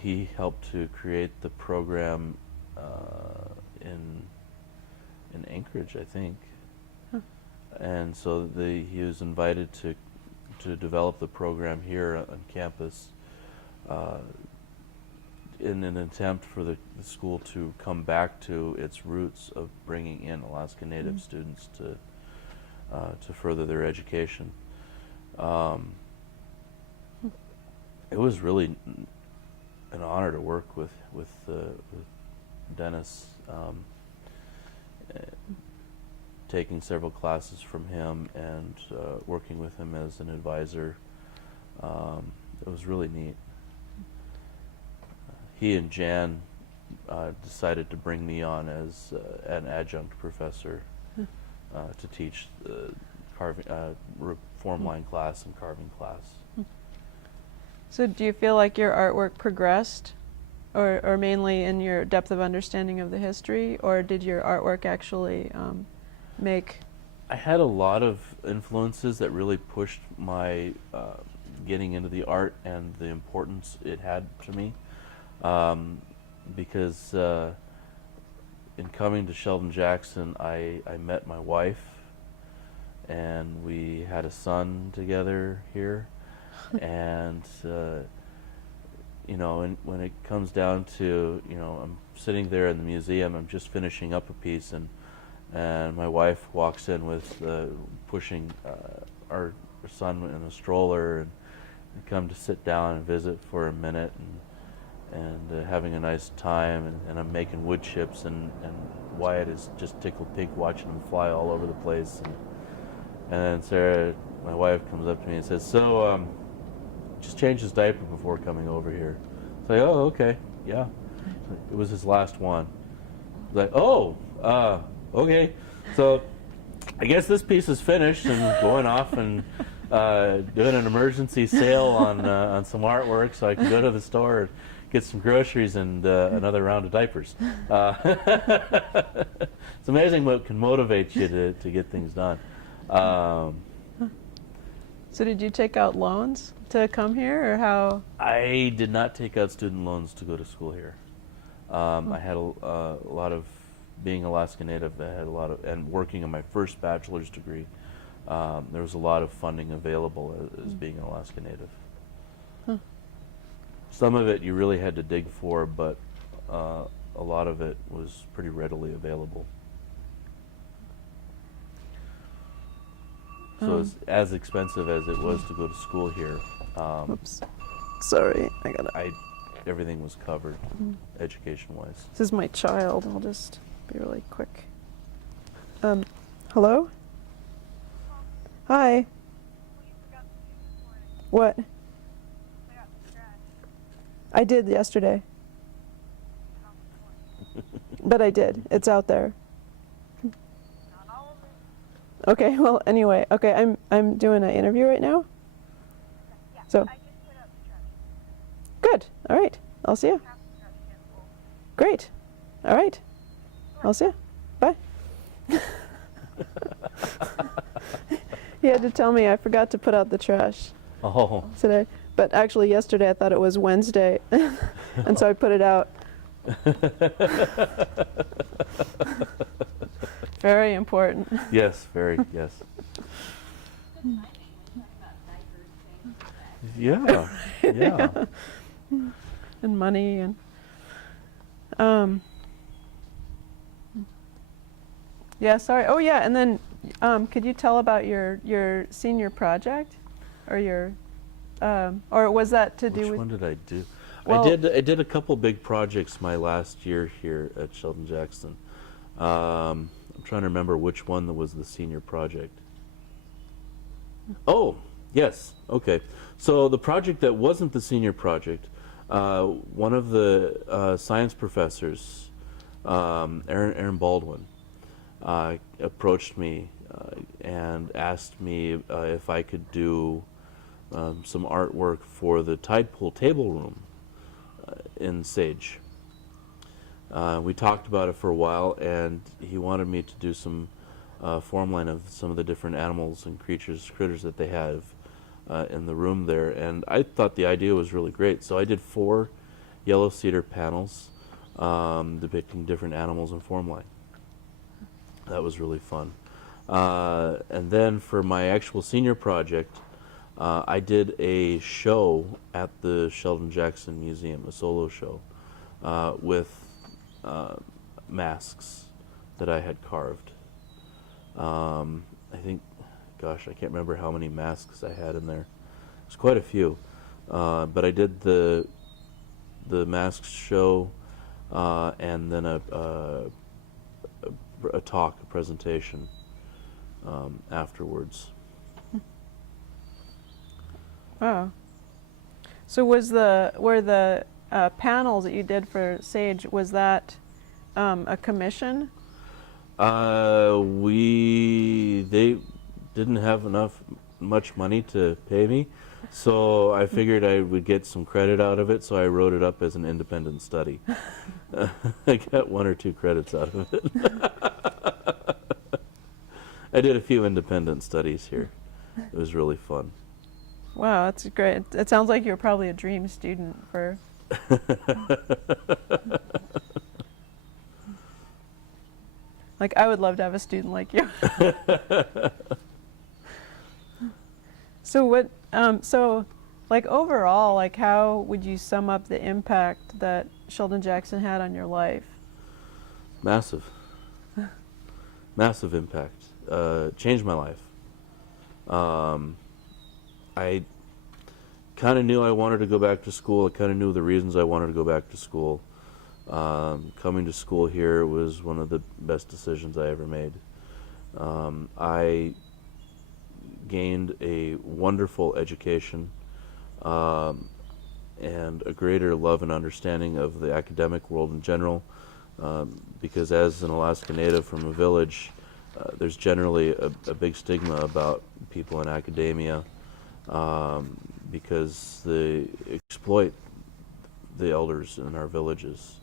he helped to create the program in Anchorage, I think. And so he was invited to develop the program here on campus in an attempt for the school to come back to its roots of bringing in Alaska Native students to further their education. It was really an honor to work with Dennis, taking several classes from him and working with him as an advisor. It was really neat. He and Jan decided to bring me on as an adjunct professor to teach the carving, reform line class and carving class. So do you feel like your artwork progressed, or mainly in your depth of understanding of the history, or did your artwork actually make? I had a lot of influences that really pushed my getting into the art and the importance it had to me, because in coming to Sheldon Jackson, I met my wife, and we had a son together here. And you know, and when it comes down to, you know, I'm sitting there in the museum, I'm just finishing up a piece, and my wife walks in with pushing our son in a stroller, and come to sit down and visit for a minute, and having a nice time, and I'm making wood chips, and Wyatt is just tickled pink watching them fly all over the place, and then Sarah, my wife, comes up to me and says, "So, just changed his diaper before coming over here." It's like, "Oh, okay, yeah." It was his last one. It's like, "Oh, okay." So I guess this piece is finished, and going off and doing an emergency sale on some artwork so I can go to the store and get some groceries and another round of diapers. It's amazing what can motivate you to get things done. So did you take out loans to come here, or how? I did not take out student loans to go to school here. I had a lot of, being Alaska Native, I had a lot of, and working on my first bachelor's degree, there was a lot of funding available as being an Alaska Native. Huh. Some of it you really had to dig for, but a lot of it was pretty readily available. So it's as expensive as it was to go to school here. Oops. Sorry, I gotta. Everything was covered, education-wise. This is my child. I'll just be really quick. Hello? Hi. What? I did yesterday. But I did. It's out there. Okay, well, anyway, okay, I'm doing an interview right now. So. Good. All right. I'll see you. Great. All right. I'll see you. Bye. He had to tell me I forgot to put out the trash today. But actually yesterday I thought it was Wednesday, and so I put it out. Very important. Yes, very, yes. Yeah, yeah. And money and yeah, sorry. Oh yeah, and then could you tell about your senior project, or your or was that to do with? Which one did I do? Well, I did a couple big projects my last year here at Sheldon Jackson. I'm trying to remember which one that was the senior project. Oh, yes. Okay. So the project that wasn't the senior project, one of the science professors, Aaron Baldwin, approached me and asked me if I could do some artwork for the tide pool table room in Sage. We talked about it for a while, and he wanted me to do some form line of some of the different animals and critters that they have in the room there, and I thought the idea was really great. So I did 4 yellow cedar panels depicting different animals in form line. That was really fun. And then for my actual senior project, I did a show at the Sheldon Jackson Museum, a solo show, with masks that I had carved. I think, gosh, I can't remember how many masks I had in there. It's quite a few. But I did the masks show, and then a talk, a presentation afterwards. Wow. So were the panels that you did for Sage, was that a commission? They didn't have much money to pay me, so I figured I would get some credit out of it, so I wrote it up as an independent study. I got 1 or 2 credits out of it. I did a few independent studies here. It was really fun. Wow, that's great. It sounds like you're probably a dream student for... Like, I would love to have a student like you. So what? So, like overall, like how would you sum up the impact that Sheldon Jackson had on your life? Massive, massive impact. Changed my life. Um, I kind of knew I wanted to go back to school. I kind of knew the reasons I wanted to go back to school. Coming to school here was one of the best decisions I ever made. I gained a wonderful education, and a greater love and understanding of the academic world in general, because as an Alaska Native from a village, there's generally a big stigma about people in academia, because they exploit the elders in our villages.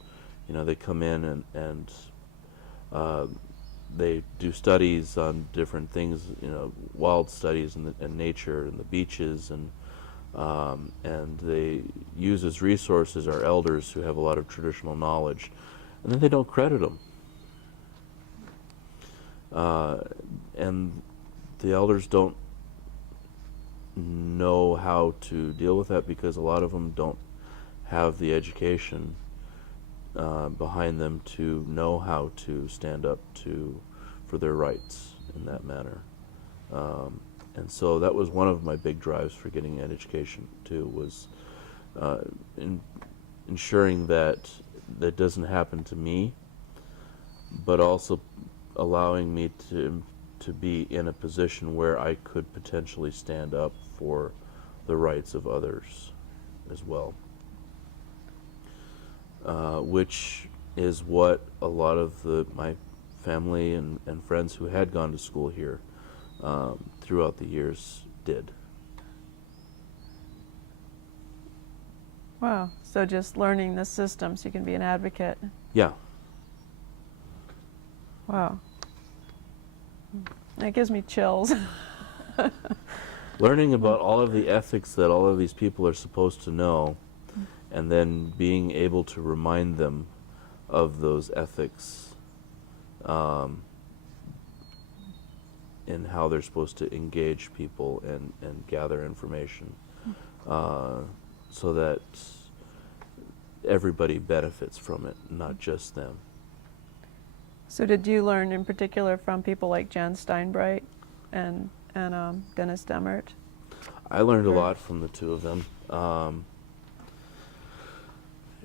You know, they come in and they do studies on different things, you know, wild studies and nature and the beaches, and they use as resources our elders who have a lot of traditional knowledge, and then they don't credit them. And the elders don't know how to deal with that because a lot of them don't have the education behind them to know how to stand up for their rights in that manner. And so that was one of my big drives for getting an education too, was ensuring that that doesn't happen to me, but also allowing me to be in a position where I could potentially stand up for the rights of others as well. Which is what a lot of my family and friends who had gone to school here throughout the years did. Wow. So just learning the system so you can be an advocate. Yeah. Wow. That gives me chills. Learning about all of the ethics that all of these people are supposed to know, and then being able to remind them of those ethics, in how they're supposed to engage people and gather information, so that everybody benefits from it, not just them. So did you learn in particular from people like Jan Steinbright and Dennis Demert? I learned a lot from the two of them.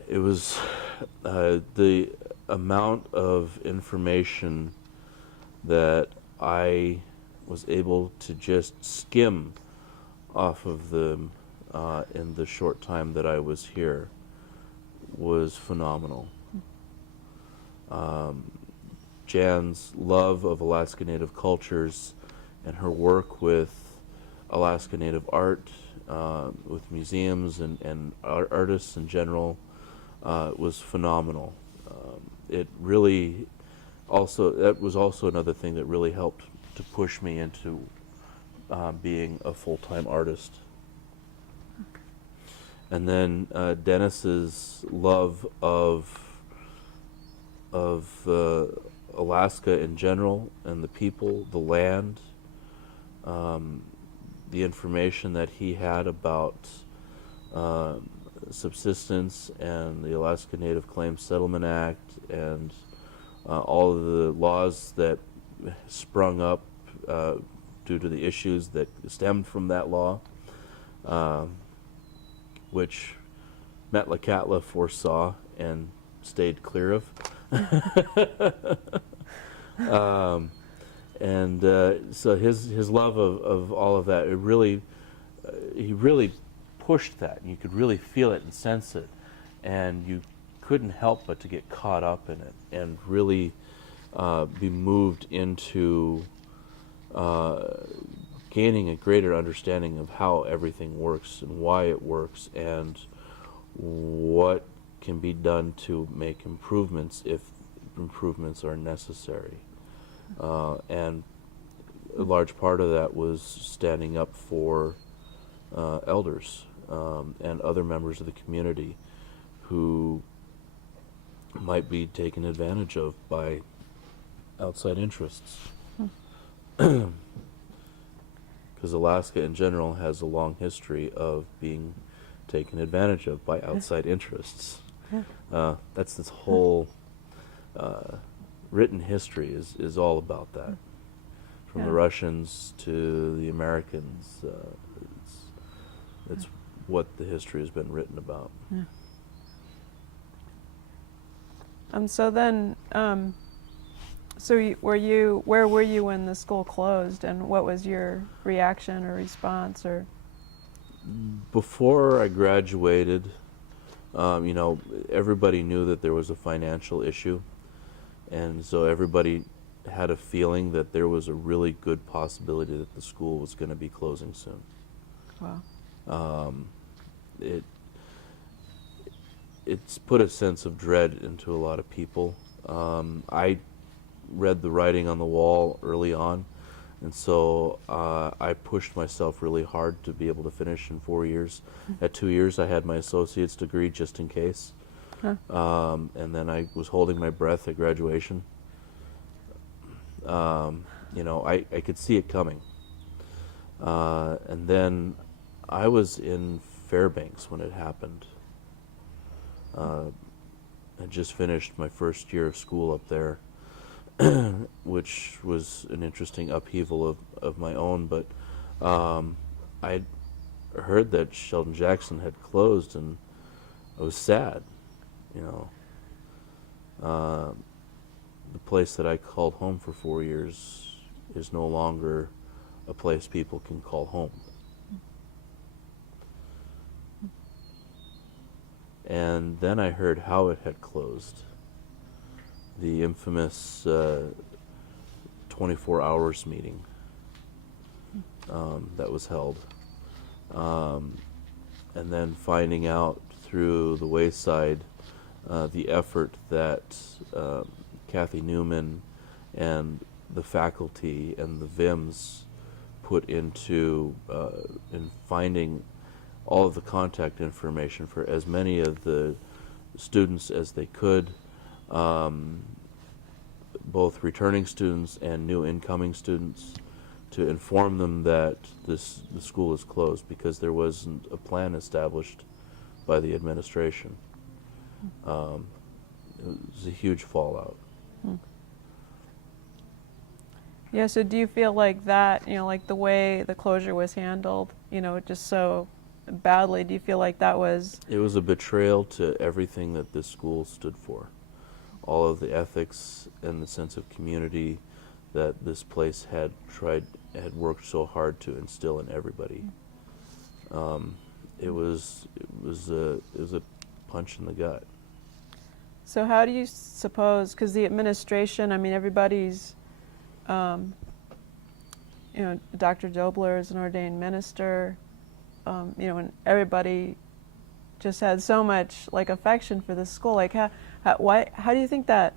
It was the amount of information that I was able to just skim off of them in the short time that I was here was phenomenal. Jan's love of Alaska Native cultures and her work with Alaska Native art, with museums and artists in general, was phenomenal. It really that was also another thing that really helped to push me into being a full-time artist. And then Dennis's love of Alaska in general, and the people, the land, the information that he had about subsistence and the Alaska Native Claims Settlement Act, and all of the laws that sprung up due to the issues that stemmed from that law, which Metlakatla foresaw and stayed clear of. So his love of all of that, he really pushed that. You could really feel it and sense it, and you couldn't help but to get caught up in it and really be moved into gaining a greater understanding of how everything works and why it works and what can be done to make improvements if improvements are necessary. And a large part of that was standing up for elders and other members of the community who might be taken advantage of by outside interests. Because because Alaska in general has a long history of being taken advantage of by outside interests. Yeah. That's this whole written history is all about that. From Yeah. the Russians to the Americans, it's what the history has been written about. Yeah. So then, where were you when the school closed, and what was your reaction or response, or? Before I graduated, everybody knew that there was a financial issue, and so everybody had a feeling that there was a really good possibility that the school was going to be closing soon. Wow. It's put a sense of dread into a lot of people. I read the writing on the wall early on, and so I pushed myself really hard to be able to finish in 4 years. At 2 years, I had my associate's degree just in case. Huh. And then I was holding my breath at graduation. I could see it coming. And then I was in Fairbanks when it happened. I just finished my first year of school up there, which was an interesting upheaval of my own, but I heard that Sheldon Jackson had closed, and I was sad. The place that I called home for 4 years is no longer a place people can call home. And then I heard how it had closed. The infamous 24 hours meeting that was held. And then finding out through the wayside the effort that Kathy Newman and the faculty and the VIMs put into in finding all of the contact information for as many of the students as they could, both returning students and new incoming students, to inform them that the school is closed because there wasn't a plan established by the administration. It was a huge fallout. Yeah, so do you feel like that, like the way the closure was handled, just so badly, do you feel like that was... It was a betrayal to everything that this school stood for. All of the ethics and the sense of community that this place had worked so hard to instill in everybody. It was a punch in the gut. So how do you suppose, because the administration, everybody's, Dr. Dobler is an ordained minister, and everybody just had so much affection for the school. How do you think that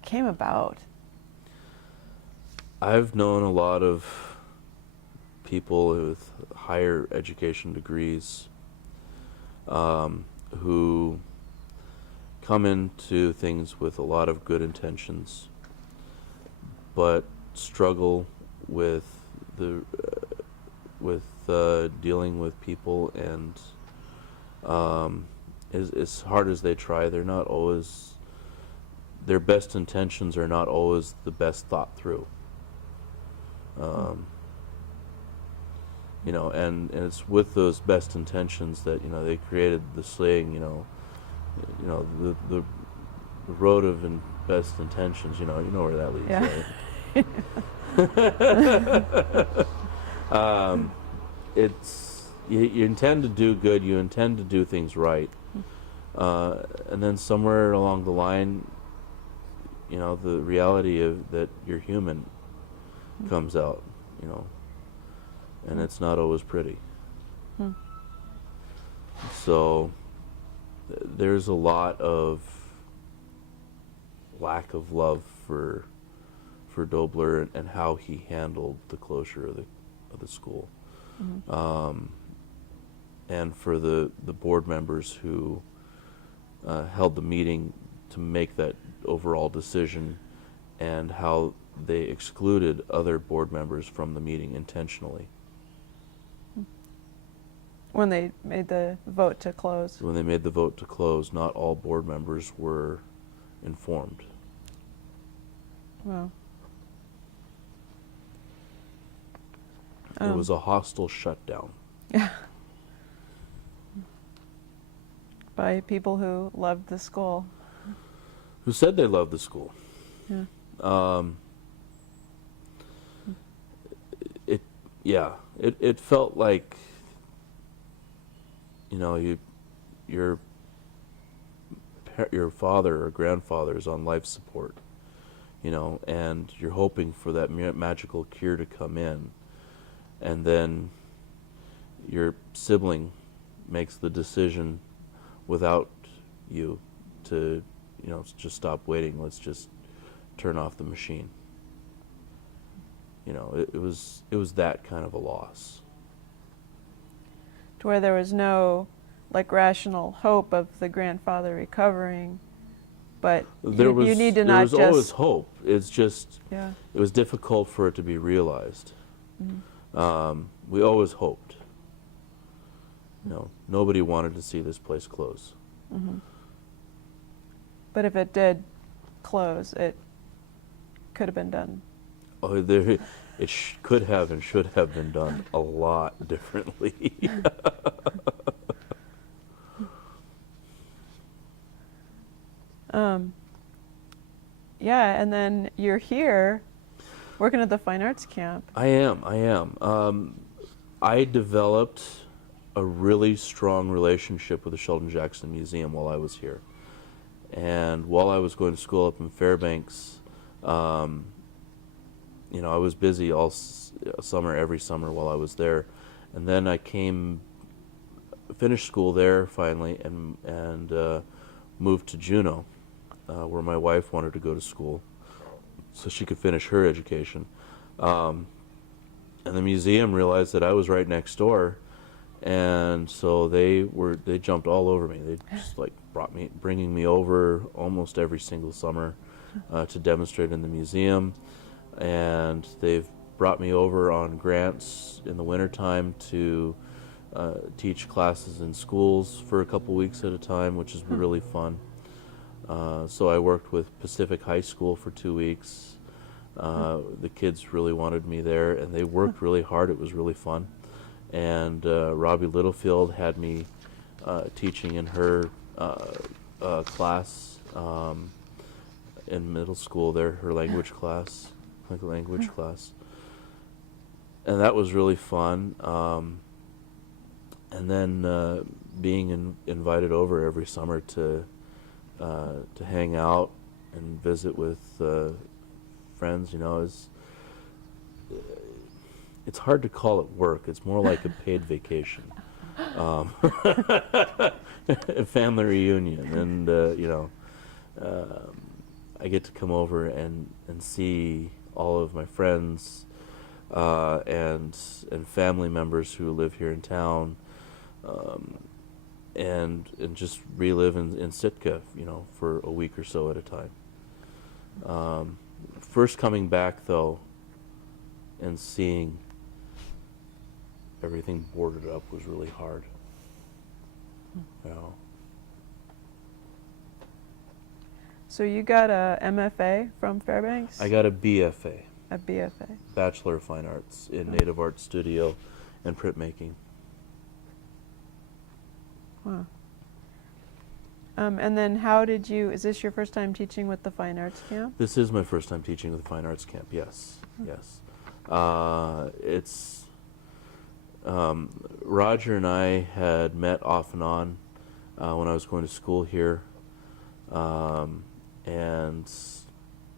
came about? I've known a lot of people with higher education degrees who come into things with a lot of good intentions, but struggle with dealing with people, and as hard as they try, their best intentions are not always the best thought through. And it's with those best intentions that they created the saying, the road of best intentions. You know where that leads, right? It's you intend to do good, you intend to do things right, and then somewhere along the line, the reality of that you're human comes out, and it's not always pretty. So there's a lot of lack of love for Dobler and how he handled the closure of the school. And for the board members who held the meeting to make that overall decision, and how they excluded other board members from the meeting intentionally. When they made the vote to close. When they made the vote to close, not all board members were informed. Wow. It was a hostile shutdown. Yeah. By people who loved the school. Who said they loved the school. Yeah. It felt like, you know, your father or grandfather is on life support, you know, and you're hoping for that magical cure to come in, and then your sibling makes the decision without you to, you know, just stop waiting, let's just turn off the machine. You know, it was that kind of a loss. To where there was no, like, rational hope of the grandfather recovering, but you need to not just... There was always hope. It's just, yeah. It was difficult for it to be realized. Mm-hmm. We always hoped. You know, nobody wanted to see this place close. Mm-hmm. But if it did close, it could have been done. Oh, it could have and should have been done a lot differently. Yeah, and then you're here working at the Fine Arts Camp. I am. I developed a really strong relationship with the Sheldon Jackson Museum while I was here. And while I was going to school up in Fairbanks, you know, I was busy all summer, every summer while I was there. And then I finished school there finally, and moved to Juneau, where my wife wanted to go to school so she could finish her education. And the museum realized that I was right next door, and so they jumped all over me. They just like bringing me over almost every single summer to demonstrate in the museum, and they've brought me over on grants in the wintertime to teach classes in schools for a couple weeks at a time, which is really fun. So I worked with Pacific High School for 2 weeks. The kids really wanted me there, and they worked really hard. It was really fun. And Robbie Littlefield had me teaching in her class in middle school there, her language class, class. And that was really fun. And then being invited over every summer to hang out and visit with friends, you know, it's hard to call it work. It's more like a paid vacation, a family reunion, and you know, I get to come over and see all of my friends and family members who live here in town, and just relive in Sitka, you know, for a week or so at a time. First coming back though, and seeing everything boarded up was really hard. You know. So you got a MFA from Fairbanks? I got a BFA. A BFA. Bachelor of Fine Arts in Native Art Studio and printmaking. Wow. And then how did you, is this your first time teaching with the Fine Arts Camp? This is my first time teaching with the Fine Arts Camp, yes. Yes. It's, Roger and I had met off and on when I was going to school here, and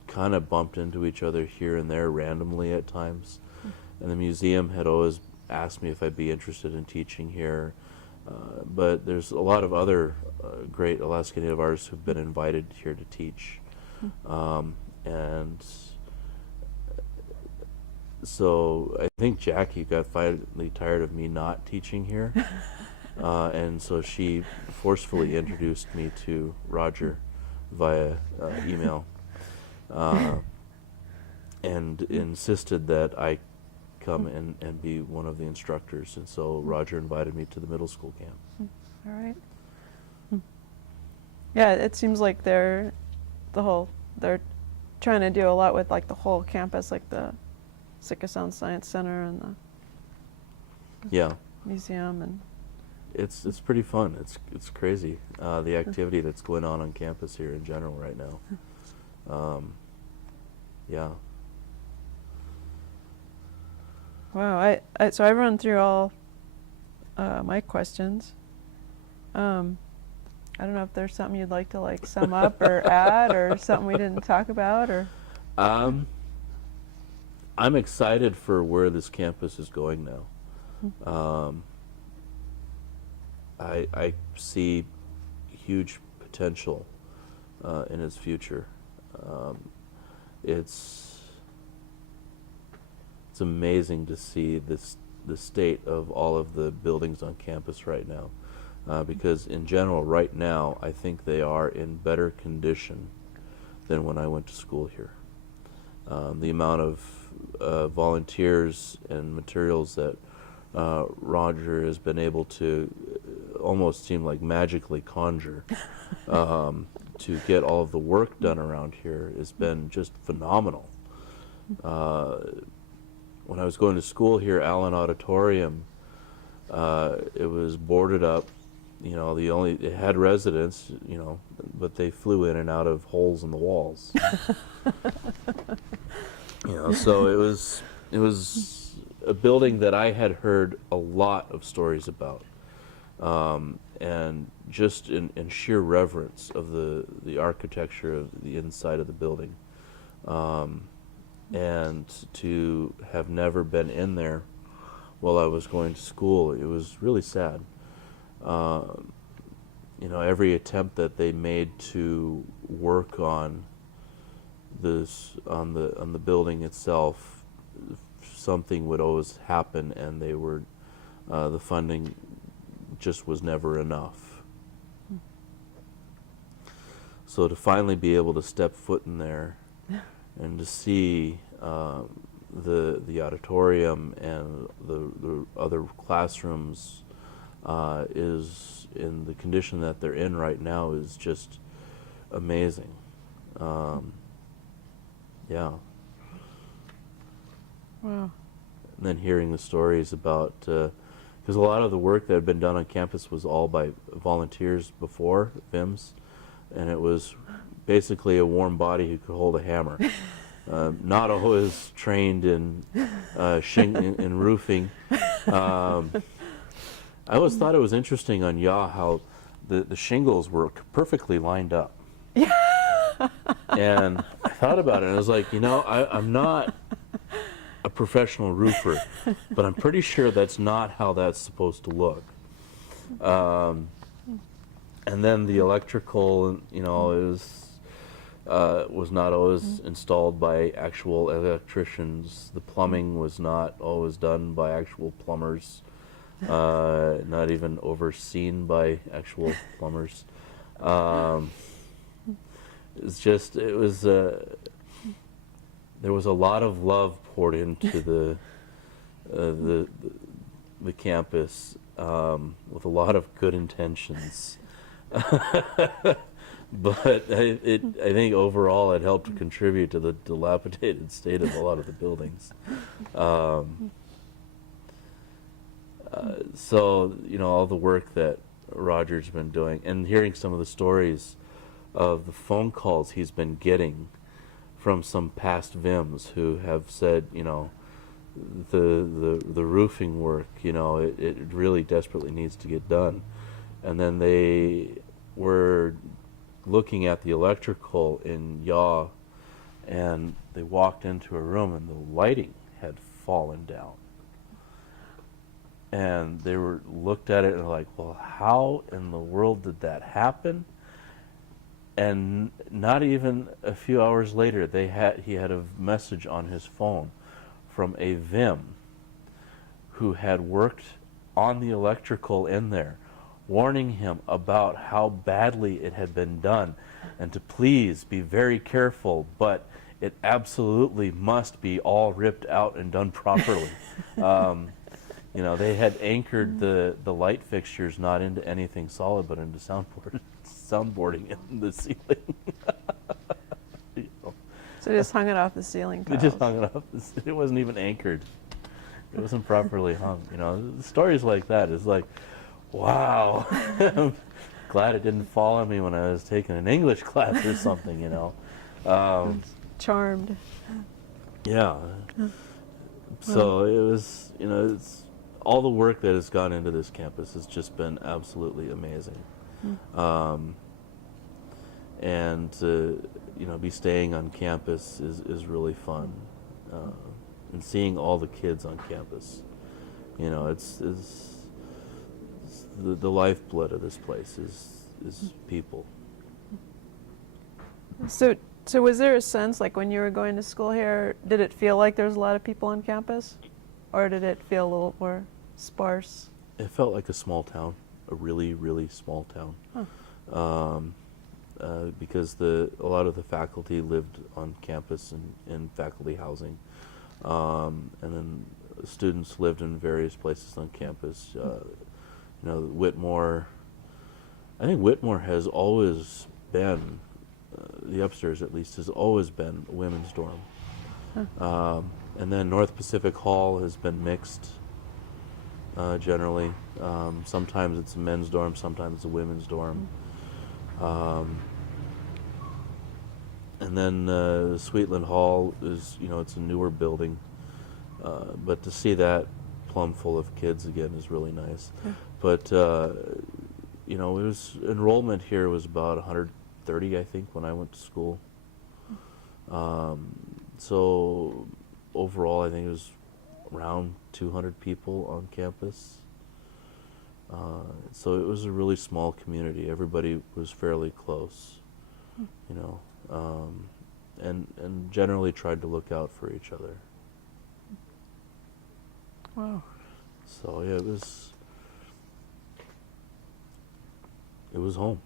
kind of bumped into each other here and there randomly at times. And the museum had always asked me if I'd be interested in teaching here. But there's a lot of other great Alaska Native artists who've been invited here to teach. And so I think Jackie got finally tired of me not teaching here. And so she forcefully introduced me to Roger via email. and insisted that I come and be one of the instructors. And so Roger invited me to the middle school camp. All right. Yeah, it seems like they're trying to do a lot with like the whole campus, like the Sitka Sound Science Center and the Yeah, museum, and it's pretty fun. It's crazy, the activity that's going on campus here in general right now. Yeah. wow. So I've run through all my questions. I don't know if there's something you'd like to like sum up or add, or something we didn't talk about, or. I'm excited for where this campus is going now. I see huge potential in its future. It's amazing to see the state of all of the buildings on campus right now, because in general right now I think they are in better condition than when I went to school here. The amount of volunteers and materials that Roger has been able to almost seem like magically conjure to get all of the work done around here has been just phenomenal. When I was going to school here, Allen Auditorium, it was boarded up. You know, it had residents, you know, but they flew in and out of holes in the walls. You know, so it was a building that I had heard a lot of stories about, and just in sheer reverence of the architecture of the inside of the building, and to have never been in there while I was going to school, it was really sad. You know, every attempt that they made to work on the building itself, something would always happen, and the funding just was never enough. So to finally be able to step foot in there and to see the auditorium and the other classrooms is in the condition that they're in right now is just amazing. Yeah. Wow. And then hearing the stories about, because a lot of the work that had been done on campus was all by volunteers before, VIMS, and it was basically a warm body who could hold a hammer. Not always trained in roofing. I always thought it was interesting on Yaw how the shingles were perfectly lined up. And I thought about it, and I was like, you know, I'm not a professional roofer, but I'm pretty sure that's not how that's supposed to look. And then the electrical, you know, was not always installed by actual electricians. The plumbing was not always done by actual plumbers, not even overseen by actual plumbers. There was a lot of love poured into the campus, with a lot of good intentions. But I think overall it helped to contribute to the dilapidated state of a lot of the buildings. So, you know, all the work that Roger's been doing, and hearing some of the stories of the phone calls he's been getting from some past VIMs who have said, you know, the roofing work, you know, it really desperately needs to get done. And then they were looking at the electrical in Yaw, and they walked into a room and the lighting had fallen down. And they looked at it and were like, well, how in the world did that happen? And not even a few hours later, he had a message on his phone from a VIM who had worked on the electrical in there, warning him about how badly it had been done and to please be very careful, but it absolutely must be all ripped out and done properly. um, you know, they had anchored the light fixtures not into anything solid, but into soundboarding in the ceiling. You know, So they just hung it off the ceiling they tiles. just hung it up. It wasn't even anchored. It wasn't properly hung. You know, stories like that is like, wow. I'm glad it didn't fall on me when I was taking an English class or something. You know. Charmed. Yeah. So it was, you know, it's all the work that has gone into this campus has just been absolutely amazing. And you know, be staying on campus is really fun, and seeing all the kids on campus. You know, it's the lifeblood of this place is people. So was there a sense, like when you were going to school here, did it feel like there was a lot of people on campus? Or did it feel a little more sparse? It felt like a small town, a really, really small town. Huh. Because a lot of the faculty lived on campus in faculty housing. And then students lived in various places on campus. You know, Whitmore, I think Whitmore has always been, the upstairs at least, has always been a women's dorm. Huh. And then North Pacific Hall has been mixed, generally. Sometimes it's a men's dorm, sometimes it's a women's dorm. And then Sweetland Hall is, you know, it's a newer building. But to see that plumb full of kids again is really nice. Yeah. But, you know, enrollment here was about 130, I think, when I went to school. So overall, I think it was around 200 people on campus. So it was a really small community. Everybody was fairly close, you know, and generally tried to look out for each other. Wow. So yeah, it was home.